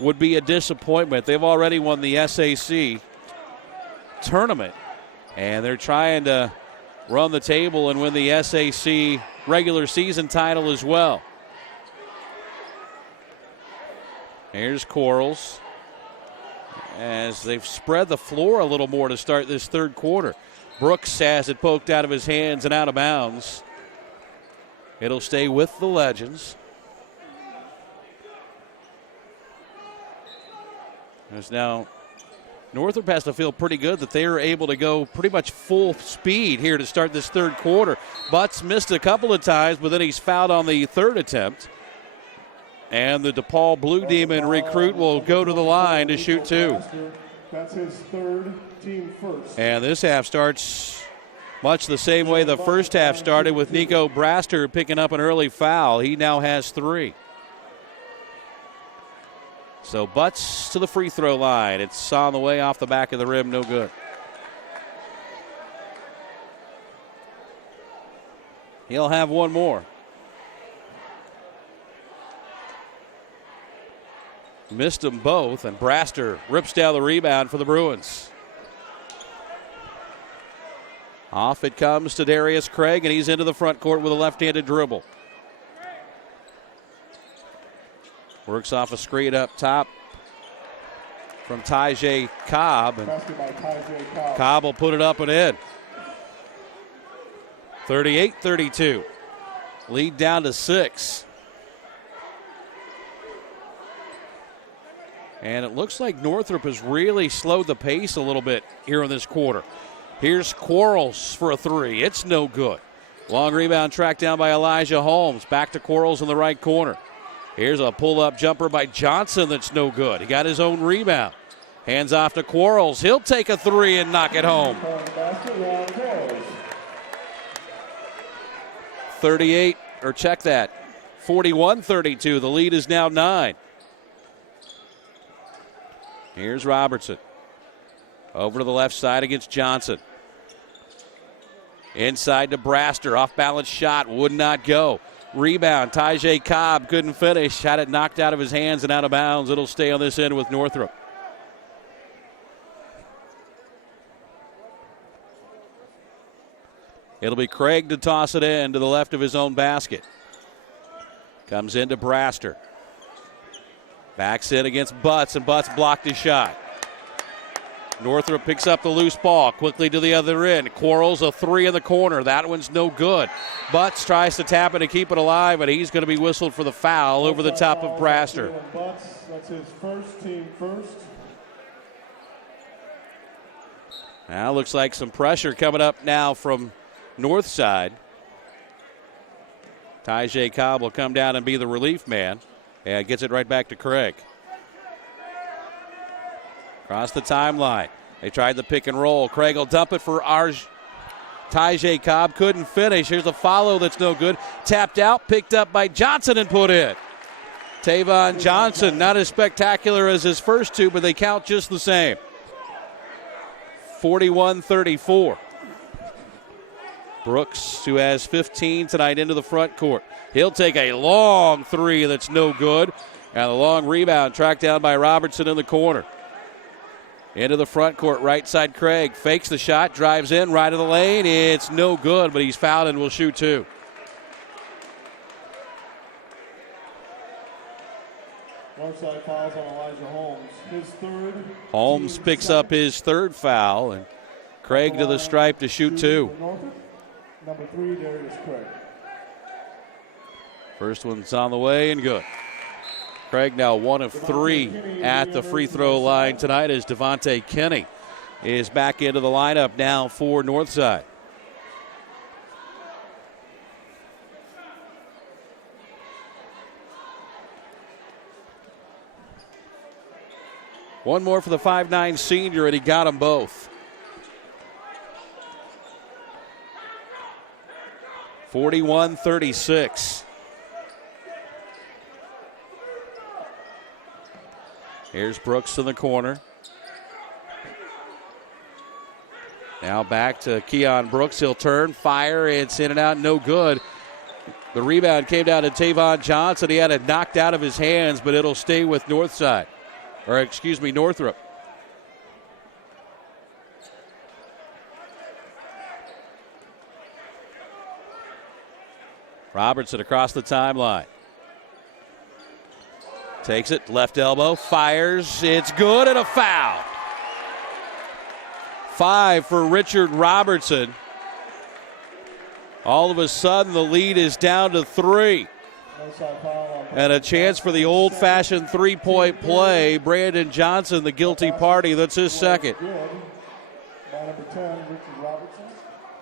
would be a disappointment. They've already won the SAC tournament, and they're trying to run the table and win the SAC regular season title as well. Here's Corals as they've spread the floor a little more to start this third quarter. Brooks has it poked out of his hands and out of bounds. It'll stay with the Legends. There's now Northrop has to feel pretty good that they are able to go pretty much full speed here to start this third quarter. Butts missed a couple of times, but then he's fouled on the 3rd attempt. And the DePaul Blue Demon recruit will go to the line to shoot 2. That's his 3rd, team first. And this half starts much the same way the first half started, with Nico Braster picking up an early foul. He now has 3. So Butts to the free throw line. It's on the way off the back of the rim, no good. He'll have one more. Missed them both, and Braster rips down the rebound for the Bruins. Off it comes to Darius Craig, and he's into the front court with a left-handed dribble. Works off a screen up top from Tyjae Cobb. And Cobb will put it up and in. 38-32. Lead down to 6. And it looks like Northrop has really slowed the pace a little bit here in this quarter. Here's Quarles for a three. It's no good. Long rebound tracked down by Elijah Holmes. Back to Quarles in the right corner. Here's a pull-up jumper by Johnson that's no good. He got his own rebound. Hands off to Quarles. He'll take a three and knock it home. 38, or check that, 41-32. The lead is now 9. Here's Robertson. Over to the left side against Johnson. Inside to Braster. Off-balance shot. Would not go. Rebound. Tyjae Cobb couldn't finish. Had it knocked out of his hands and out of bounds. It'll stay on this end with Northrop. It'll be Craig to toss it in to the left of his own basket. Comes into Braster. Backs in against Butts, and Butts blocked his shot. Northrop picks up the loose ball quickly to the other end. Quarles a three in the corner. That one's no good. Butts tries to tap it and keep it alive, and he's going to be whistled for the foul over the top of Braster. Butts, that's his first, team first. Now looks like some pressure coming up now from north side. Tyjae Cobb will come down and be the relief man. And gets it right back to Craig. Across the timeline. They tried the pick and roll. Craig will dump it for Tyjae Cobb. Couldn't finish. Here's a follow that's no good. Tapped out, picked up by Johnson and put in. Tavon Johnson, not as spectacular as his first two, but they count just the same. 41-34. Brooks, who has 15 tonight, into the front court. He'll take a long three that's no good. And a long rebound tracked down by Robertson in the corner. Into the front court, right side Craig. Fakes the shot, drives in, right of the lane. It's no good, but he's fouled and will shoot two. Northside fouls on Elijah Holmes. His third. Holmes picks up his third foul, and Craig to the stripe to shoot two. Number 3, Darius Craig. First one's on the way and good. Craig now 1 of 3 at the free throw line tonight as Devontae Kinney is back into the lineup now for Northside. One more for the 5'9 senior, and he got them both. 41-36. Here's Brooks in the corner. Now back to Keon Brooks. He'll turn, fire. It's in and out, no good. The rebound came down to Tavon Johnson. He had it knocked out of his hands, but it'll stay with Northrop. Robertson across the timeline. Takes it, left elbow, fires, it's good, and a foul. 5 for Richard Robertson. All of a sudden, the lead is down to 3. And a chance for the old-fashioned three-point play. Brandon Johnson, the guilty party, that's his second. Number 10, Richard Robertson.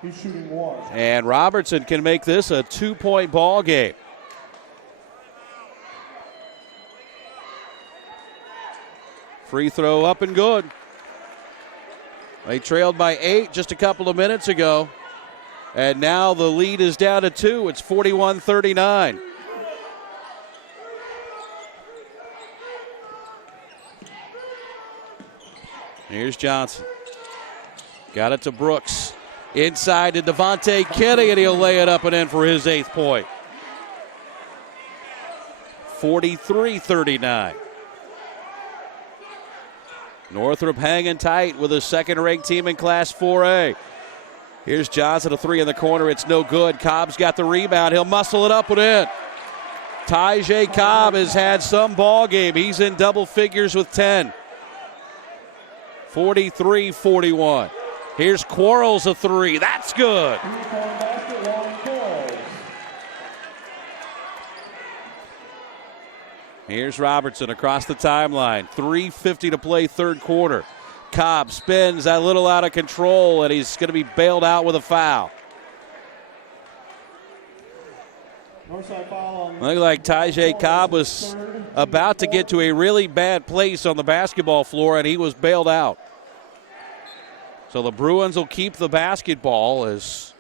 He's shooting 1. And Robertson can make this a 2-point ball game. Free throw up and good. They trailed by 8 just a couple of minutes ago. And now the lead is down to 2. It's 41-39. Here's Johnson. Got it to Brooks. Inside to Devontae Kinney, and he'll lay it up and in for his 8th point. 43-39. Northrop hanging tight with a second-ranked team in Class 4A. Here's Johnson, a 3 in the corner. It's no good. Cobb's got the rebound. He'll muscle it up and in. Tyjae Cobb has had some ball game. He's in double figures with 10. 43-41. Here's Quarles, a 3. That's good. Here's Robertson across the timeline. 3:50 to play third quarter. Cobb spins a little out of control, and he's going to be bailed out with a foul. Looked like Tyjae Cobb was about to get to a really bad place on the basketball floor, and he was bailed out. So the Bruins will keep the basketball as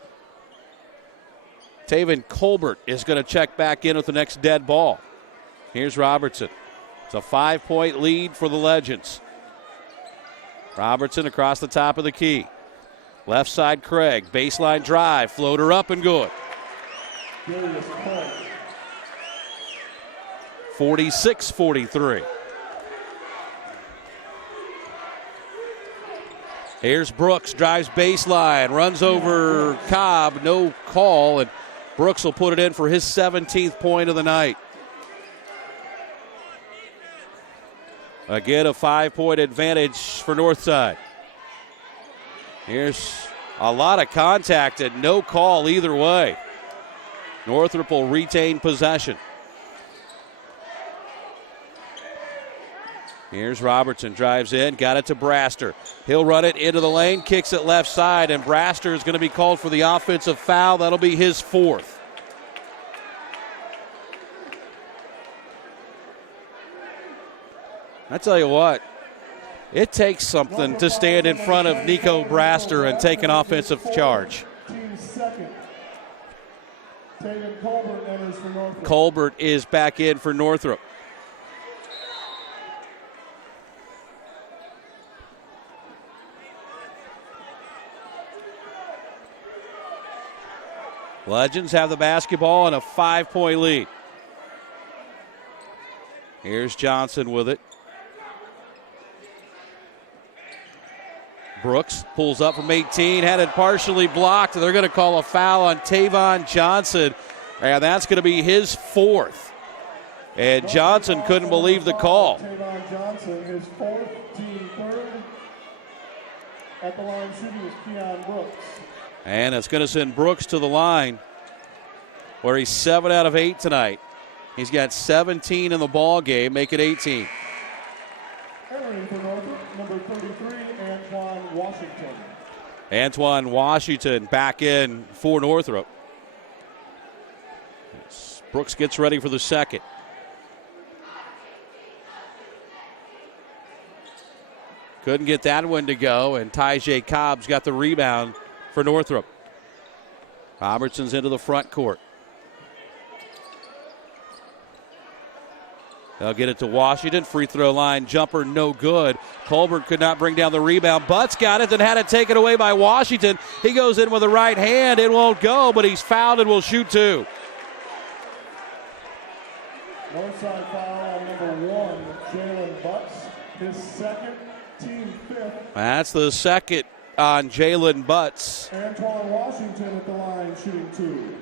Taven Colbert is going to check back in with the next dead ball. Here's Robertson. It's a 5-point lead for the Legends. Robertson across the top of the key. Left side Craig. Baseline drive. Floater up and good. 46-43. Here's Brooks. Drives baseline. Runs over Cobb. No call. And Brooks will put it in for his 17th point of the night. Again, a 5-point advantage for Northside. Here's a lot of contact and no call either way. Northrop will retain possession. Here's Robertson, drives in, got it to Braster. He'll run it into the lane, kicks it left side, and Braster is going to be called for the offensive foul. That'll be his 4th. I tell you what, it takes something to stand in front of Nico Braster and take an offensive charge. Colbert is back in for Northrop. Legends have the basketball and a 5-point lead. Here's Johnson with it. Brooks pulls up from 18, had it partially blocked, and they're going to call a foul on Tavon Johnson, and that's going to be his 4th. And Johnson couldn't believe the call. Tavon Johnson, his 4th, team 3rd. At the line shooting is Keon Brooks. And it's going to send Brooks to the line, where he's 7 out of 8 tonight. He's got 17 in the ball game, make it 18. Entering for Northrop, number 33, Antoine Washington. Antoine Washington back in for Northrop. Brooks gets ready for the second. Couldn't get that one to go, and Tyjae Cobb's got the rebound for Northrop. Robertson's into the front court. They'll get it to Washington. Free throw line jumper, no good. Colbert could not bring down the rebound. Butts got it, then had it taken away by Washington. He goes in with the right hand. It won't go, but he's fouled and will shoot 2. Northside foul on number 1, Jalen Butts. His 2nd, team 5th. That's the 2nd on Jalen Butts. Antoine Washington at the line shooting 2.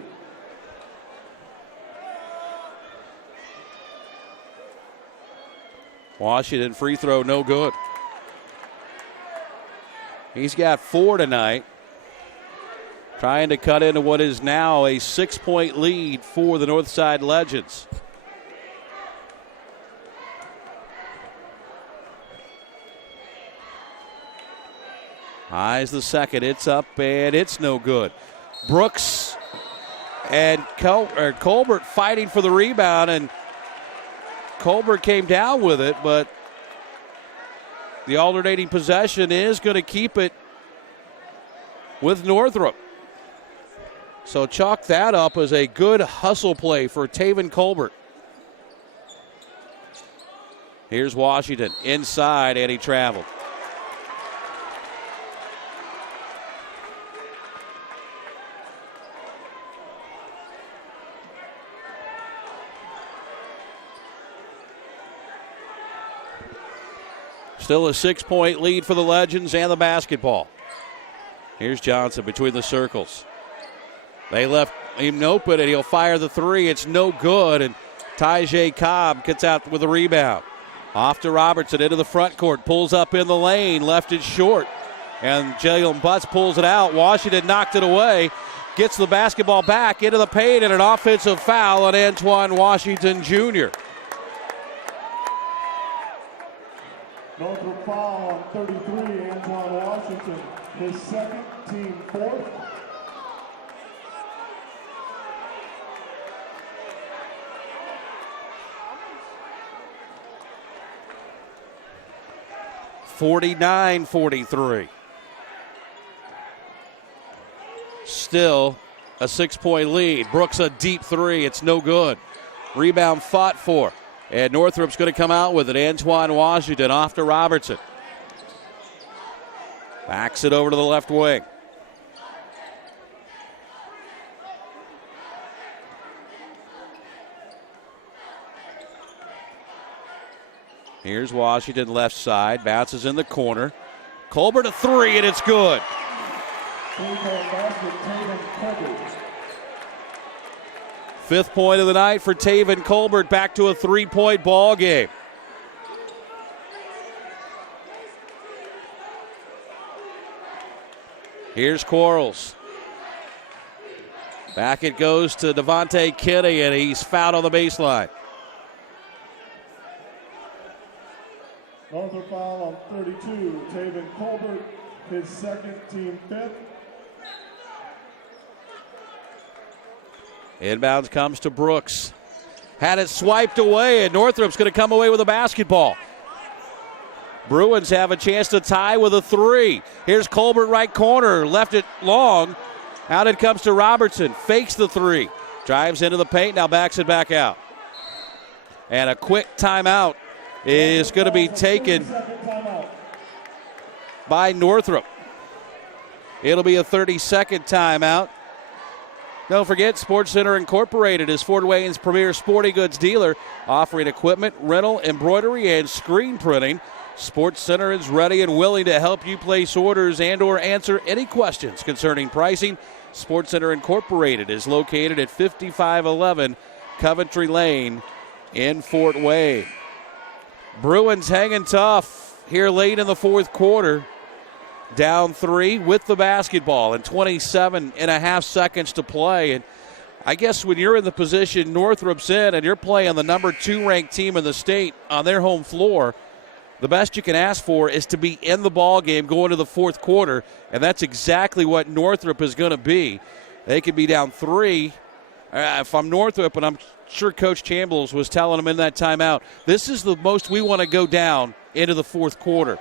Washington free throw, no good. He's got 4 tonight. Trying to cut into what is now a 6-point lead for the Northside Legends. High's the second. It's up, and it's no good. Brooks and Colbert fighting for the rebound, and Colbert came down with it, but the alternating possession is going to keep it with Northrop. So chalk that up as a good hustle play for Taven Colbert. Here's Washington inside, and he traveled. Still a 6-point lead for the Legends and the basketball. Here's Johnson between the circles. They left him open, and he'll fire the 3. It's no good, and Tyjae Cobb gets out with a rebound. Off to Robertson into the front court, pulls up in the lane, left it short, and Jalen Butts pulls it out. Washington knocked it away, gets the basketball back into the paint, and an offensive foul on Antoine Washington Jr. Northrop foul on 33, Antoine Washington, his second, team fourth. (49-43). Still a 6-point lead. Brooks a deep three. It's no good. Rebound fought for. And Northrop's going to come out with it. Antoine Washington off to Robertson. Backs it over to the left wing. Here's Washington left side. Bounces in the corner. Colbert a three, and it's good. Fifth point of the night for Taven Colbert. Back to a 3-point ball game. Here's Quarles. Back it goes to Devontae Kinney, and he's fouled on the baseline. Northrop foul on 32, Taven Colbert, his second, team fifth. Inbounds comes to Brooks. Had it swiped away, and Northrop's going to come away with a basketball. Bruins have a chance to tie with a three. Here's Colbert right corner, left it long. Out it comes to Robertson, fakes the three. Drives into the paint, now backs it back out. And a quick timeout is going to be taken by Northrop. It'll be a 30-second timeout. Don't forget, Sports Center Incorporated is Fort Wayne's premier sporting goods dealer, offering equipment, rental, embroidery, and screen printing. Sports Center is ready and willing to help you place orders and or answer any questions concerning pricing. Sports Center Incorporated is located at 5511 Coventry Lane in Fort Wayne. Bruins hanging tough here late in the fourth quarter. Down three with the basketball and 27.5 seconds to play. And I guess when you're in the position Northrop's in and you're playing the number 2 ranked team in the state on their home floor, the best you can ask for is to be in the ball game going to the fourth quarter, and that's exactly what Northrop is going to be. They could be down three. If I'm Northrop, and I'm sure Coach Chambliss was telling them in that timeout, this is the most we want to go down into the fourth quarter.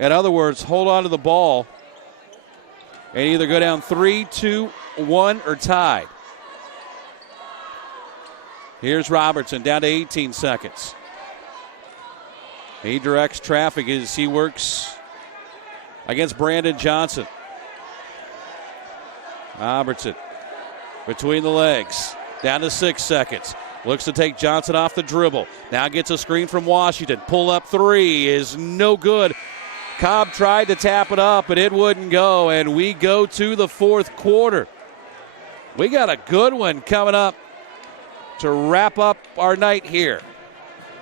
In other words, hold on to the ball and either go down 3, 2, 1, or tied. Here's Robertson down to 18 seconds. He directs traffic as he works against Brandon Johnson. Robertson between the legs, down to 6 seconds. Looks to take Johnson off the dribble. Now gets a screen from Washington. Pull up three is no good. Cobb tried to tap it up, but it wouldn't go, and we go to the fourth quarter. We got a good one coming up to wrap up our night here.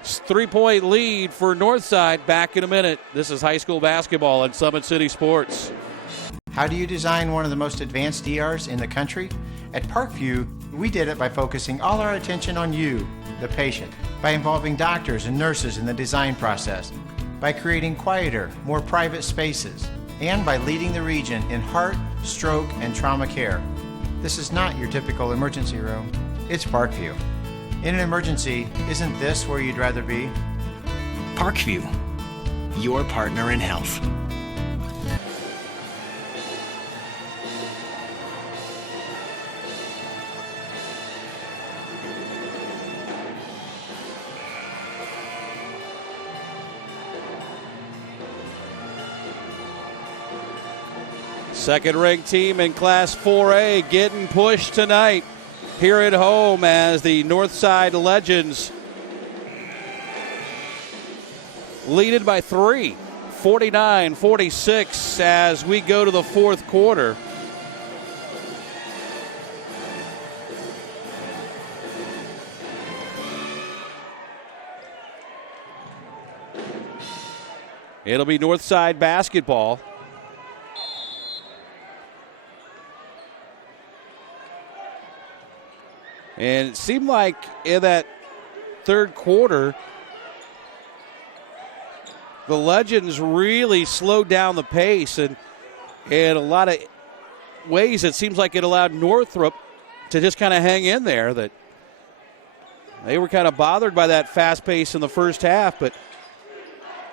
3-point lead for Northside. Back in a minute. This is high school basketball on Summit City Sports. How do you design one of the most advanced ERs in the country? At Parkview, we did it by focusing all our attention on you, the patient, by involving doctors and nurses in the design process, by creating quieter, more private spaces, and by leading the region in heart, stroke, and trauma care. This is not your typical emergency room. It's Parkview. In an emergency, isn't this where you'd rather be? Parkview, your partner in health. Second-ranked team in Class 4A getting pushed tonight here at home as the Northside Legends lead it by 3, 49-46 as we go to the fourth quarter. It'll be Northside basketball. And it seemed like in that third quarter, the Legends really slowed down the pace, and in a lot of ways it seems like it allowed Northrop to just kind of hang in there. That they were kind of bothered by that fast pace in the first half, but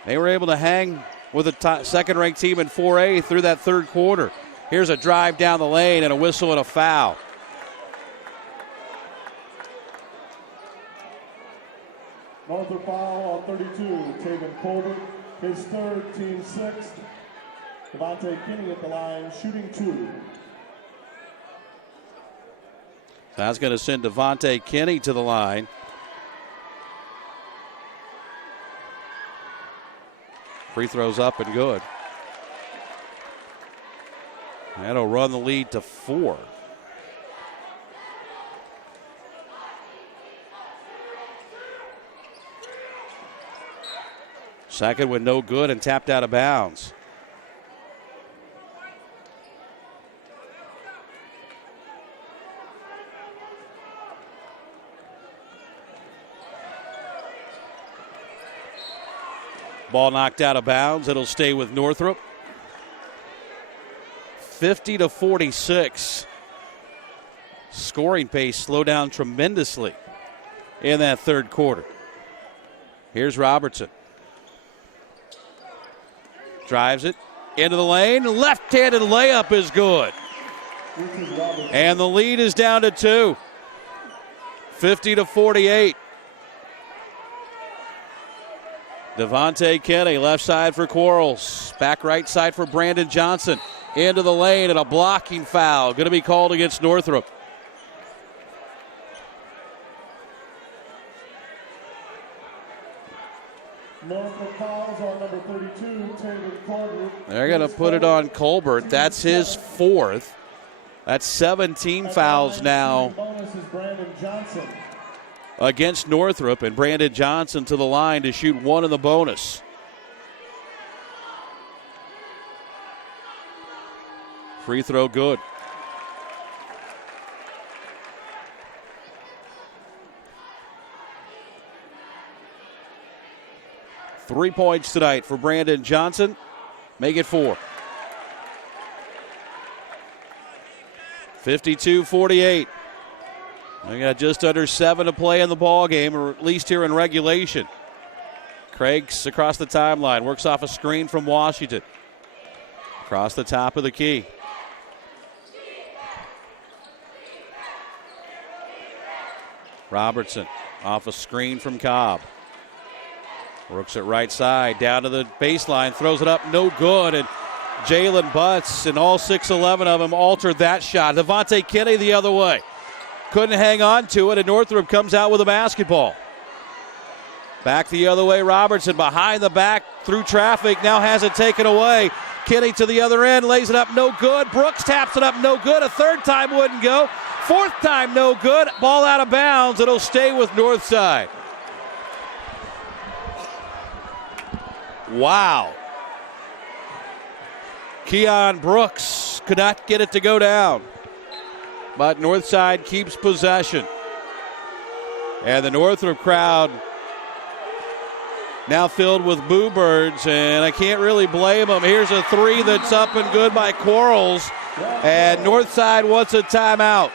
they were able to hang with a second-ranked team in 4A through that third quarter. Here's a drive down the lane and a whistle and a foul. Northrop foul on 32, Taven Colbert, his third, team sixth. Devontae Kinney at the line, shooting 2. That's going to send Devontae Kinney to the line. Free throws up and good. That'll run the lead to 4. Second one no good and tapped out of bounds. Ball knocked out of bounds. It'll stay with Northrop. 50-46. Scoring pace slowed down tremendously in that third quarter. Here's Robertson. Drives it into the lane. Left-handed layup is good. And the lead is down to 2. 50-48. Devontae Kinney, left side for Quarles. Back right side for Brandon Johnson. Into the lane and a blocking foul. Going to be called against Northrop. Northrop fouls on number 32, Taven Colbert. They're going to put it on Colbert. That's his 4th. That's 17 fouls now Bonus is Brandon Johnson. against Northrop, and Brandon Johnson to the line to shoot 1 in the bonus. Free throw good. Three points tonight for Brandon Johnson. Make it 4. 52-48. We got just under 7 to play in the ball game, or at least here in regulation. Craig's across the timeline, works off a screen from Washington. Across the top of the key. Robertson off a screen from Cobb. Works it right side, down to the baseline, throws it up, no good. And Jalen Butts and all 6'11 of them altered that shot. Devontae Kinney the other way. Couldn't hang on to it, and Northrop comes out with a basketball. Back the other way, Robertson behind the back through traffic, now has it taken away. Kinney to the other end, lays it up, no good. Brooks taps it up, no good. A third time wouldn't go. Fourth time, no good. Ball out of bounds. It'll stay with Northside. Wow. Keon Brooks could not get it to go down. But Northside keeps possession. And the Northrop crowd now filled with boo birds, and I can't really blame them. Here's a 3 that's up and good by Quarles. And Northside wants a timeout.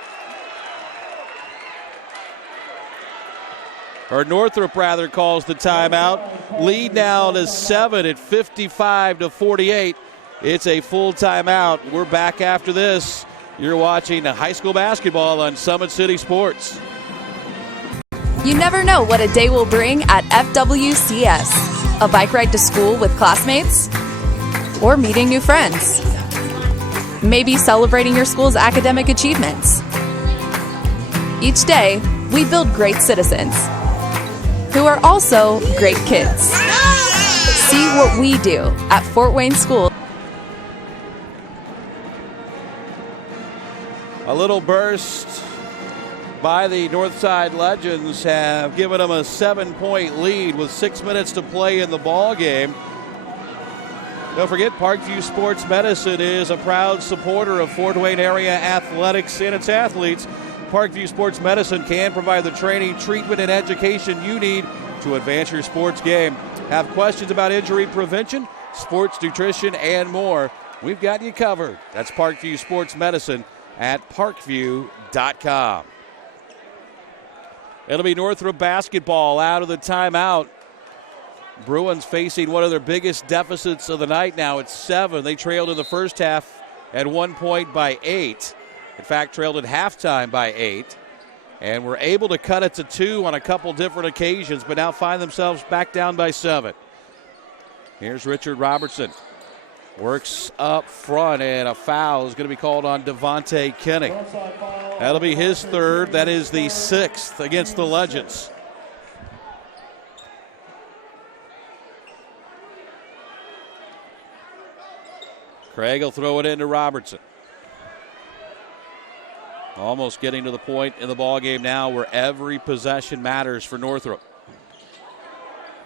Or Northrop rather calls the timeout. Lead now to 7 at 55-48. It's a full timeout. We're back after this. You're watching high school basketball on Summit City Sports. You never know what a day will bring at FWCS. A bike ride to school with classmates? Or meeting new friends? Maybe celebrating your school's academic achievements. Each day, we build great citizens who are also great kids. See what we do at Fort Wayne School. A little burst by the Northside Legends have given them a 7-point lead with 6 minutes to play in the ball game. Don't forget, Parkview Sports Medicine is a proud supporter of Fort Wayne area athletics and its athletes. Parkview Sports Medicine can provide the training, treatment, and education you need to advance your sports game. Have questions about injury prevention, sports nutrition, and more? We've got you covered. That's Parkview Sports Medicine at parkview.com. It'll be Northrop basketball out of the timeout. Bruins facing one of their biggest deficits of the night now. It's 7. They trailed in the first half at 1 point by 8. In fact, trailed at halftime by 8. And were able to cut it to 2 on a couple different occasions, but now find themselves back down by 7. Here's Richard Robertson. Works up front, and a foul is going to be called on Devontae Kinney. That'll be his third. That is the 6th against the Legends. Craig will throw it into Robertson. Almost getting to the point in the ballgame now where every possession matters for Northrop.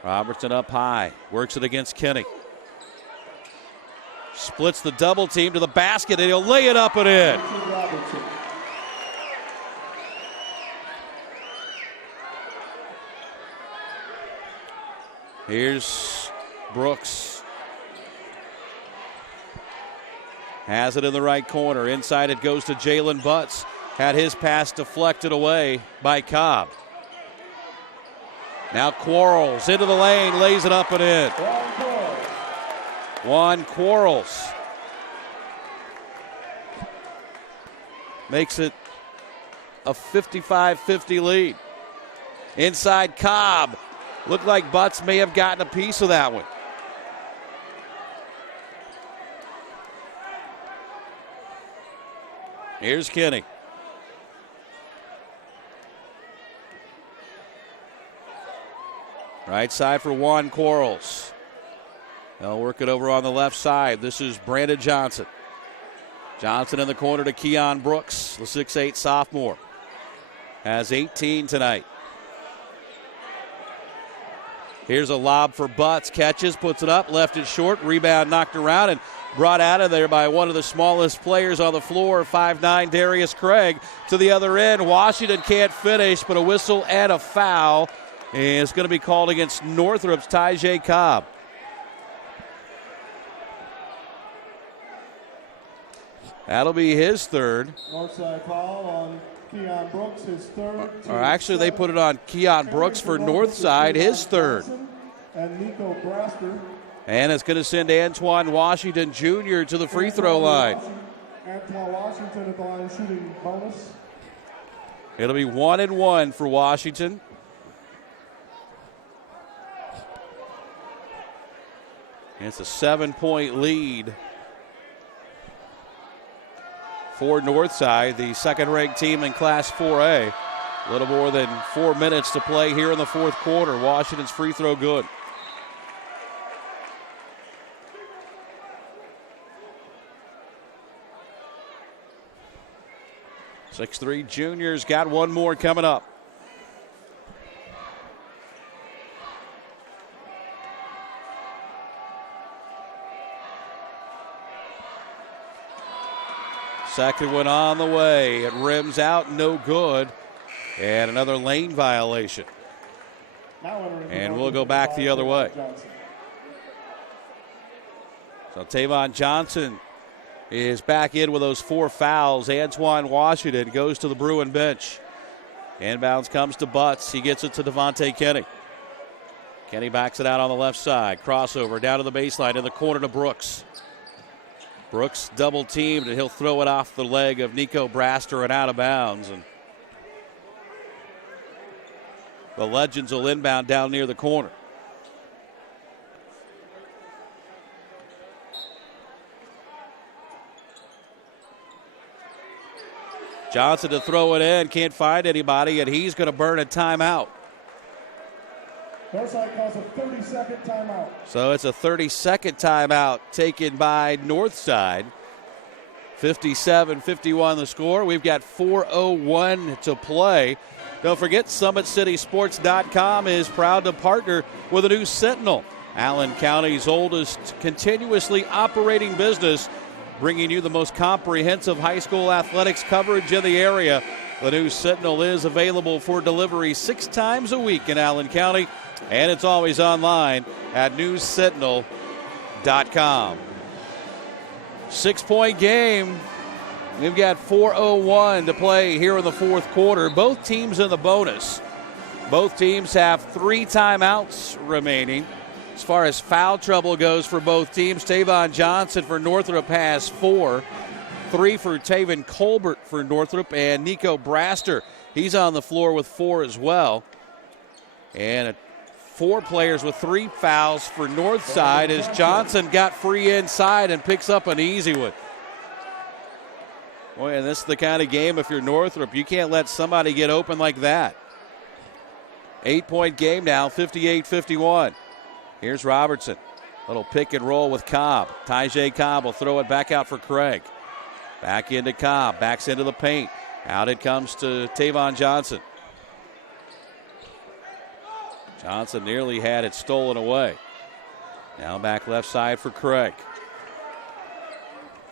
Robertson up high, works it against Kinney. Splits the double team to the basket, and he'll lay it up and in. Here's Brooks. Has it in the right corner. Inside it goes to Jalen Butts. Had his pass deflected away by Cobb. Now Quarles into the lane, lays it up and in. Juan Quarles makes it a 55-50 lead. Inside Cobb. Looked like Butts may have gotten a piece of that one. Here's Kinney. Right side for Juan Quarles. They'll work it over on the left side. This is Brandon Johnson. Johnson in the corner to Keon Brooks, the 6'8 sophomore. Has 18 tonight. Here's a lob for Butts. Catches, puts it up, left it short. Rebound knocked around and brought out of there by one of the smallest players on the floor, 5'9 Darius Craig. To the other end, Washington can't finish, but a whistle and a foul is going to be called against Northrop's Tyjae Cobb. That'll be his third. Northside foul on Keon Brooks, his third. Or actually, they put it on Keon Brooks for Northside, his third. And Nico Braster. And it's going to send Antoine Washington Jr. to the free throw line. Antoine Washington at the line shooting bonus. It'll be 1-1 for Washington. And it's a 7-point lead for Northside, the second-ranked team in Class 4A. A little more than 4 minutes to play here in the fourth quarter. Washington's free throw good. .63 junior's got one more coming up. Second one on the way. It rims out, no good. And another lane violation. And we'll go back the other way. So Tavon Johnson is back in with those 4 fouls. Antoine Washington goes to the Bruin bench. Inbounds comes to Butts. He gets it to Devontae Kinney. Kinney backs it out on the left side. Crossover down to the baseline in the corner to Brooks. Brooks double teamed, and he'll throw it off the leg of Nico Braster and out of bounds. And the Legends will inbound down near the corner. Johnson to throw it in, can't find anybody, and he's going to burn a timeout. Northside calls a 30-second timeout. So it's a 30-second timeout taken by Northside. 57-51 the score. We've got 4:01 to play. Don't forget, SummitCitySports.com is proud to partner with a new Sentinel, Allen County's oldest continuously operating business, bringing you the most comprehensive high school athletics coverage in the area. The new Sentinel is available for delivery 6 times a week in Allen County And it's always online at newssentinel.com. 6-point game. We've got 4:01 to play here in the fourth quarter. Both teams in the bonus. Both teams have 3 timeouts remaining. As far as foul trouble goes for both teams, Tavon Johnson for Northrop has 4. 3 for Taven Colbert for Northrop, and Nico Braster, he's on the floor with 4 as well. And 4 players with 3 fouls for Northside as Johnson got free inside and picks up an easy one. Boy, and this is the kind of game, if you're Northrop, you can't let somebody get open like that. 8-point game now, 58-51. Here's Robertson. Little pick and roll with Cobb. Tyjae Cobb will throw it back out for Craig. Back into Cobb, backs into the paint. Out it comes to Tavon Johnson. Johnson nearly had it stolen away. Now back left side for Craig.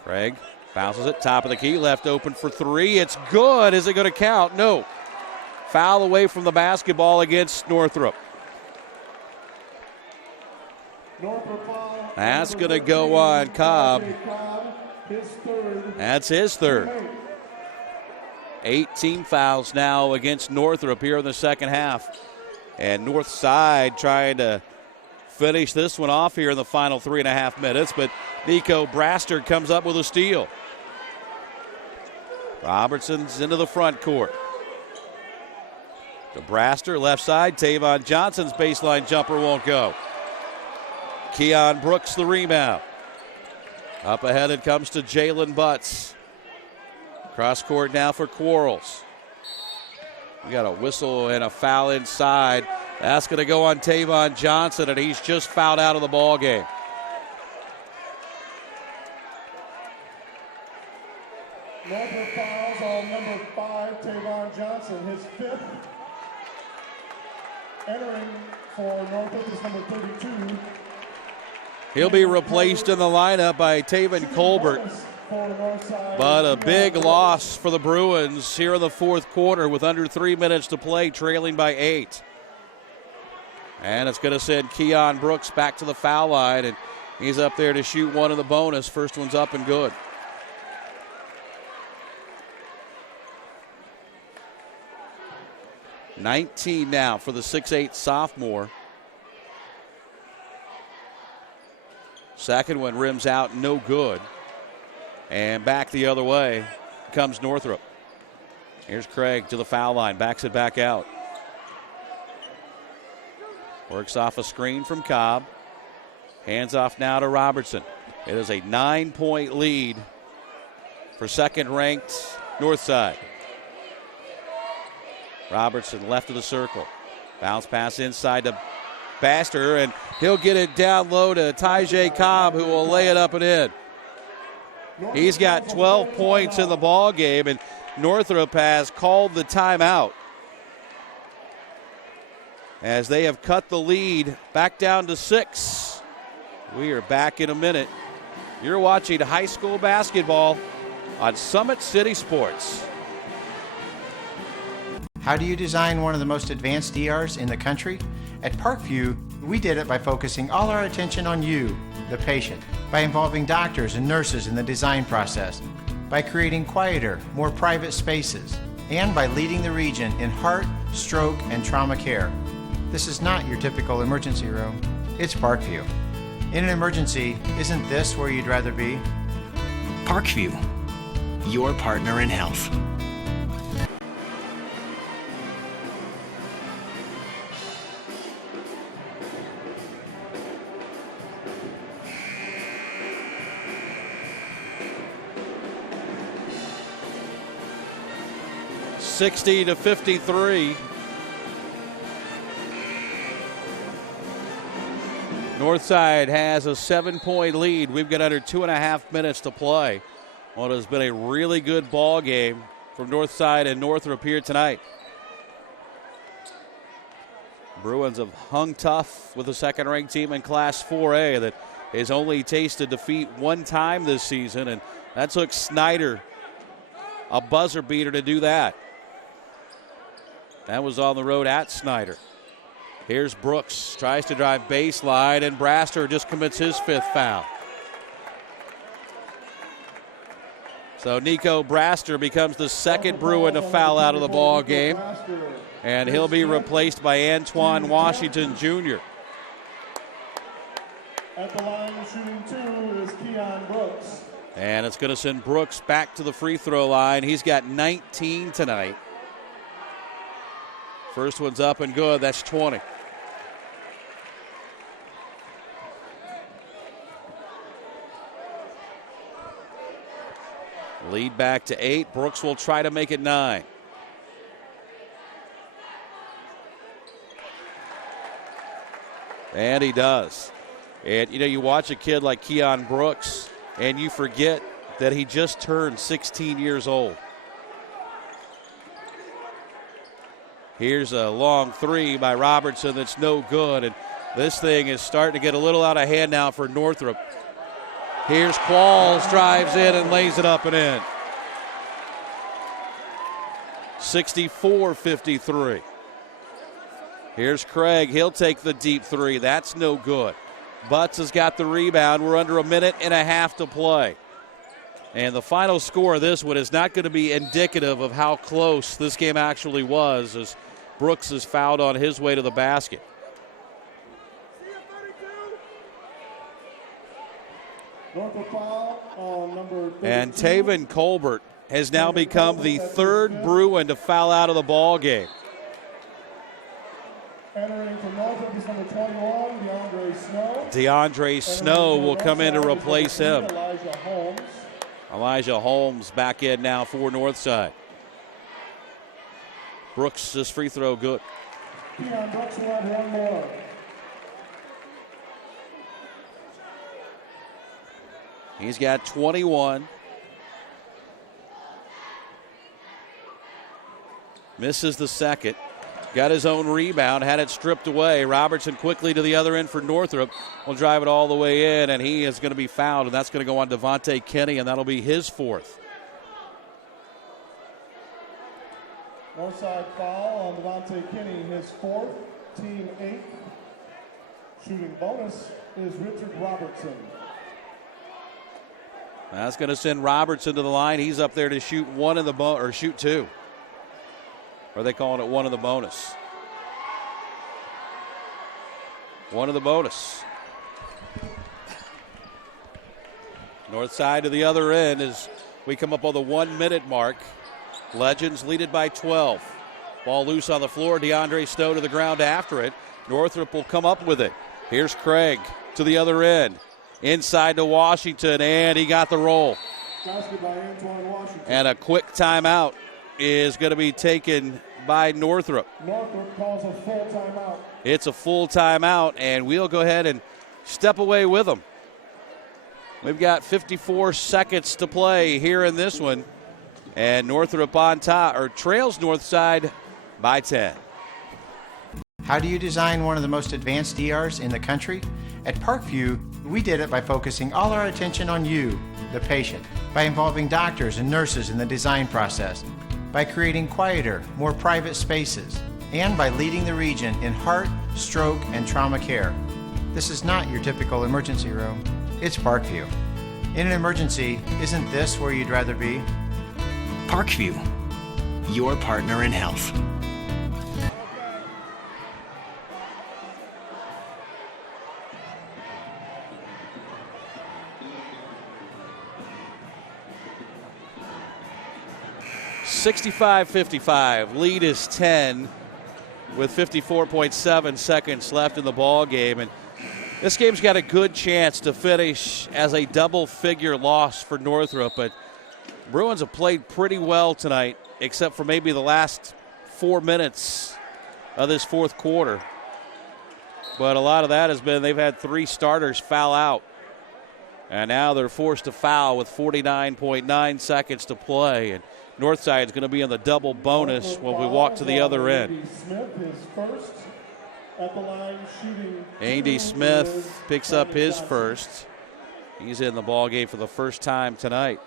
Craig bounces it, top of the key, left open for 3. It's good. Is it going to count? No. Foul away from the basketball against Northrop. That's going to go on Cobb. That's his third. 18 fouls now against Northrop here in the second half. And Northside trying to finish this one off here in the final 3.5 minutes. But Nico Braster comes up with a steal. Robertson's into the front court. To Braster, left side. Tavon Johnson's baseline jumper won't go. Keon Brooks the rebound. Up ahead it comes to Jalen Butts. Cross court now for Quarles. We got a whistle and a foul inside. That's going to go on Tavon Johnson, and he's just fouled out of the ball game. Northrop fouls on number 5, Tavon Johnson, his 5th. Entering for Northrop is number 32. He'll be replaced in the lineup by Taven Colbert. But a big loss for the Bruins here in the fourth quarter with under 3 minutes to play, trailing by 8. And it's going to send Keon Brooks back to the foul line, and he's up there to shoot one in the bonus. First one's up and good. $19 now for the 6'8 sophomore. Second one rims out, no good. And back the other way comes Northrop. Here's Craig to the foul line, backs it back out. Works off a screen from Cobb. Hands off now to Robertson. It is a 9-point lead for second-ranked Northside. Robertson left of the circle. Bounce pass inside to Baxter, and he'll get it down low to Tyjae Cobb, who will lay it up and in. He's got 12 points in the ball game, and Northrop has called the timeout as they have cut the lead back down to 6. We are back in a minute. You're watching high school basketball on Summit City Sports. How do you design one of the most advanced ERs in the country? At Parkview, we did it by focusing all our attention on you, the patient, by involving doctors and nurses in the design process, by creating quieter, more private spaces, and by leading the region in heart, stroke, and trauma care. This is not your typical emergency room. It's Parkview. In an emergency, isn't this where you'd rather be? Parkview, your partner in health. (60-53). Northside has a 7-point lead. We've got under 2.5 minutes to play. What has been a really good ball game from Northside and Northrop here tonight. Bruins have hung tough with the second-ranked team in Class 4A that has only tasted defeat one time this season, and that took Snyder a buzzer beater to do that. That was on the road at Snyder. Here's Brooks, tries to drive baseline, and Braster just commits his 5th foul. So Nico Braster becomes the 2nd Bruin to foul out of the ball game, and he'll be replaced by Antoine Washington Jr. At the line shooting 2 is Keon Brooks. And it's going to send Brooks back to the free throw line. He's got 19 tonight. First one's up and good. That's 20. Lead back to 8. Brooks will try to make it 9. And he does. And, you know, you watch a kid like Keon Brooks, and you forget that he just turned 16 years old. Here's a long 3 by Robertson that's no good, and this thing is starting to get a little out of hand now for Northrop. Here's Qualls, drives in and lays it up and in. 64-53. Here's Craig. He'll take the deep 3. That's no good. Butts has got the rebound. We're under a minute and a half to play. And the final score of this one is not going to be indicative of how close this game actually was, as Brooks is fouled on his way to the basket. And Taven Colbert has now become the 3rd Bruin to foul out of the ball game. Entering from Northrop is number 21, DeAndre Snow. DeAndre Snow will come in to replace him. Elijah Holmes. Elijah Holmes back in now for Northside. Brooks, this free throw good. Keon Brooks will have one more. He's got 21. Misses the second. Got his own rebound, had it stripped away. Robertson quickly to the other end for Northrop. Will drive it all the way in, and he is going to be fouled, and that's going to go on Devontae Kinney, and that'll be his 4th. Northside foul on Devontae Kinney, his 4th, team 8th. Shooting bonus is Richard Robertson. That's going to send Robertson to the line. He's up there to shoot 1 in the or shoot 2. Or are they calling it 1 in the bonus? 1 in the bonus. North side to the other end as we come up on the 1-minute mark. Legends lead it by 12. Ball loose on the floor. DeAndre Snow to the ground after it. Northrop will come up with it. Here's Craig to the other end. Inside to Washington, and he got the roll. Basket by Antoine Washington. And a quick timeout is going to be taken by Northrop. Northrop calls a full timeout. It's a full timeout, and we'll go ahead and step away with them. We've got 54 seconds to play here in this one, and Northrop on top, or trails Northside by 10. How do you design one of the most advanced DRs in the country? At Parkview, we did it by focusing all our attention on you, the patient, by involving doctors and nurses in the design process, by creating quieter, more private spaces, and by leading the region in heart, stroke, and trauma care. This is not your typical emergency room. It's Parkview. In an emergency, isn't this where you'd rather be? Parkview, your partner in health. (65-55). Lead is 10 with 54.7 seconds left in the ball game, and this game's got a good chance to finish as a double-figure loss for Northrop. But Bruins have played pretty well tonight, except for maybe the last 4 minutes of this fourth quarter. But a lot of that has been they've had 3 starters foul out, and now they're forced to foul with 49.9 seconds to play. And Northside is going to be in the double bonus when we walk to the other end. Andy Smith picks up his first. He's in the ball game for the first time tonight.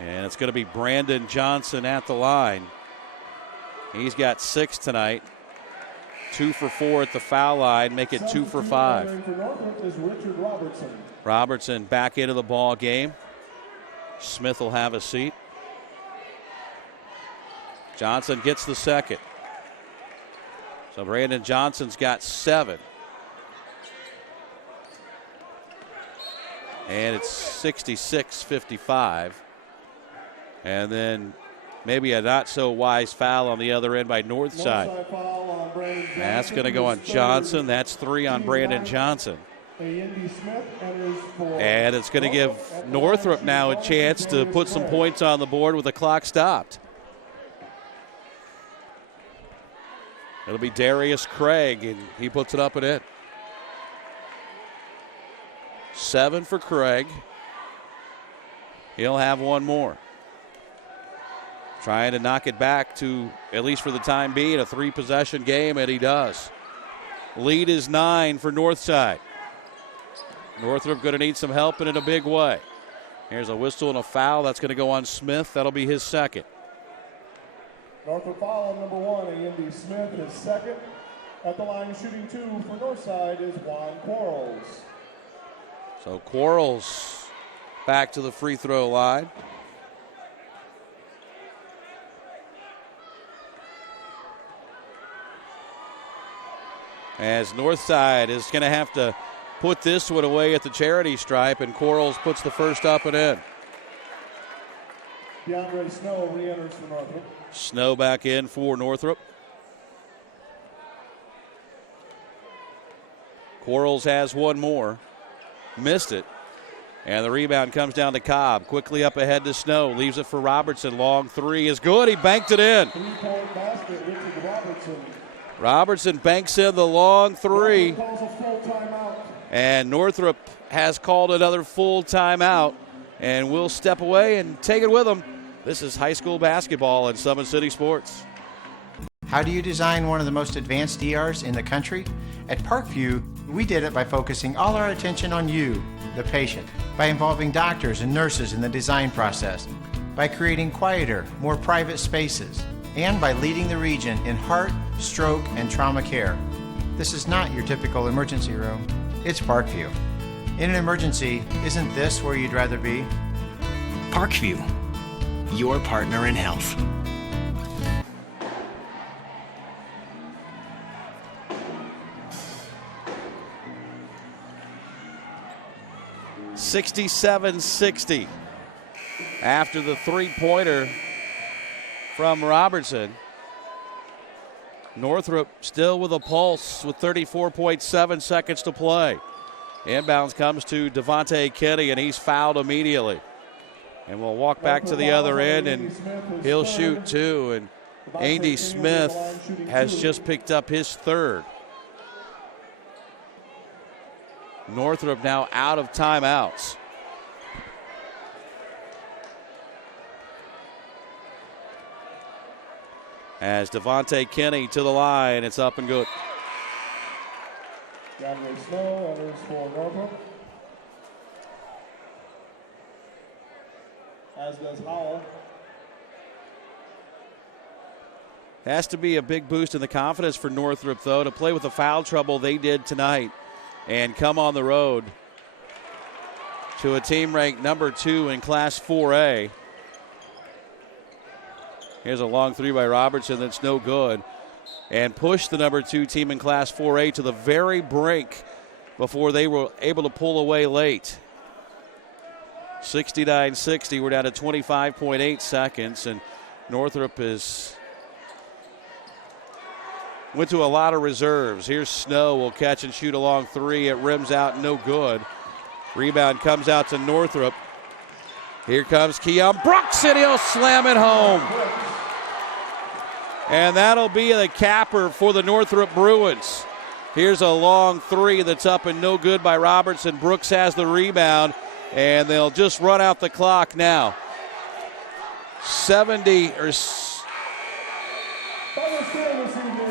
And it's going to be Brandon Johnson at the line. He's got 6 tonight. 2 for 4 at the foul line, make it 2 for 5. For Northrop is Richard Robertson. Robertson back into the ball game. Smith will have a seat. Johnson gets the second. So Brandon Johnson's got 7. And it's 66-55. And then maybe a not-so-wise foul on the other end by Northside. That's going to go on Johnson. That's 3 on Brandon Johnson. And it's going to give Northrop now a chance to put some points on the board with the clock stopped. It'll be Darius Craig, and he puts it up and in. 7 for Craig. He'll have 1 more. Trying to knock it back to, at least for the time being, a 3-possession game, and he does. Lead is 9 for Northside. Northrop going to need some help and in a big way. Here's a whistle and a foul. That's going to go on Smith. That'll be his second. Northrop foul number 1, Andy Smith, his second. At the line shooting 2 for Northside is Juan Quarles. So Quarles back to the free throw line. As Northside is going to have to put this one away at the charity stripe, and Quarles puts the first up and in. DeAndre Snow re-enters for Northrop. Snow back in for Northrop. Quarles has 1 more. Missed it. And the rebound comes down to Cobb. Quickly up ahead to Snow. Leaves it for Robertson. Long 3 is good. He banked it in. 3-point basket, Richard Robertson. Robertson banks in the long 3. Calls a full timeout. And Northrop has called another full timeout. And we'll step away and take it with them. This is high school basketball at Summit City Sports. How do you design one of the most advanced ERs in the country? At Parkview, we did it by focusing all our attention on you, the patient, by involving doctors and nurses in the design process, by creating quieter, more private spaces, and by leading the region in heart, stroke, and trauma care. This is not your typical emergency room. It's Parkview. In an emergency, isn't this where you'd rather be? Parkview, your partner in health. $67-60 after the 3-pointer from Robertson. Northrop still with a pulse with 34.7 seconds to play. Inbounds comes to Devontae Kenny, and he's fouled immediately. And we'll walk back to the other end, and he'll shoot 2. And Andy Smith has just picked up his 3rd. Northrop now out of timeouts. As Devontae Kenny to the line, it's up and good. DeAndre Snow enters for Northrop. As does Howell. Has to be a big boost in the confidence for Northrop, though, to play with the foul trouble they did tonight and come on the road to a team ranked number 2 in Class 4A. Here's a long 3 by Robertson that's no good. And push the number 2 team in Class 4A to the very brink before they were able to pull away late. 69-60, we're down to 25.8 seconds, and Northrop went to a lot of reserves. Here's Snow, will catch and shoot a long 3. It rims out, no good. Rebound comes out to Northrop. Here comes Keon Brooks, and he'll slam it home. And that'll be the capper for the Northrop Bruins. Here's a long 3 that's up and no good by Robertson. Brooks has the rebound, and they'll just run out the clock now.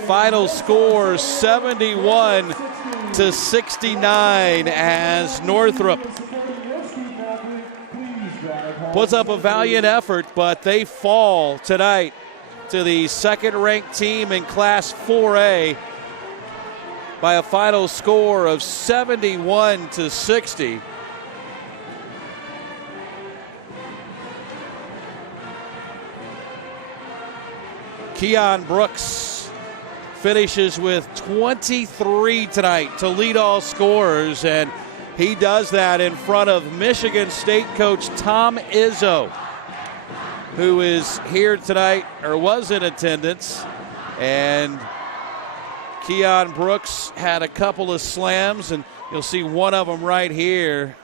Final score 71-69 as Northrop puts up a valiant effort, but they fall tonight to the second-ranked team in Class 4A by a final score of 71-60. Keon Brooks finishes with 23 tonight to lead all scorers, and he does that in front of Michigan State coach Tom Izzo, who is here tonight, or was in attendance. And Keon Brooks had a couple of slams, and you'll see one of them right here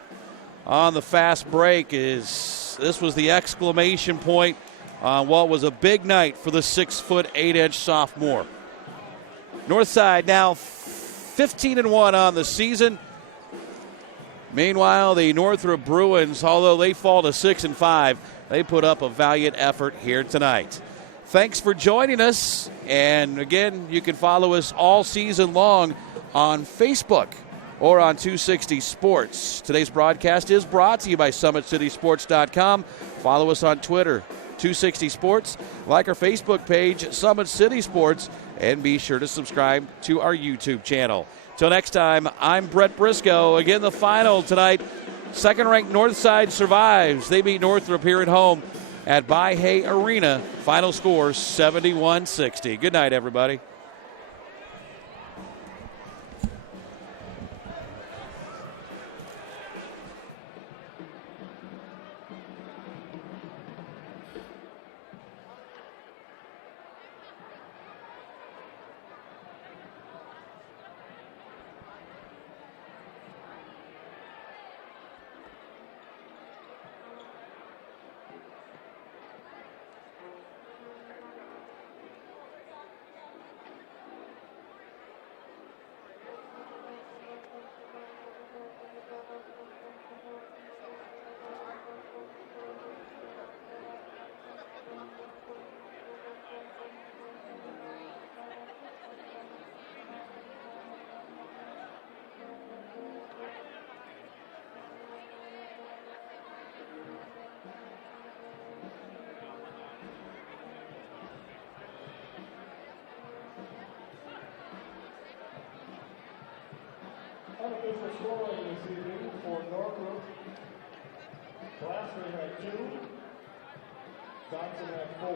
on the fast break. This was the exclamation point on what was a big night for the 6'8" sophomore. Northside now 15-1 on the season. Meanwhile, the Northrop Bruins, although they fall to 6-5, they put up a valiant effort here tonight. Thanks for joining us. And again, you can follow us all season long on Facebook or on 260 Sports. Today's broadcast is brought to you by SummitCitySports.com. Follow us on Twitter, 260 Sports. Like our Facebook page, Summit City Sports. And be sure to subscribe to our YouTube channel. Till next time, I'm Brett Briscoe. Again, the final tonight, second-ranked Northside survives. They beat Northrop here at home at Bahia Arena. Final score, 71-60. Good night, everybody. Unofficial scoring this evening for Northrop. Glasser had 2. Johnson had 4.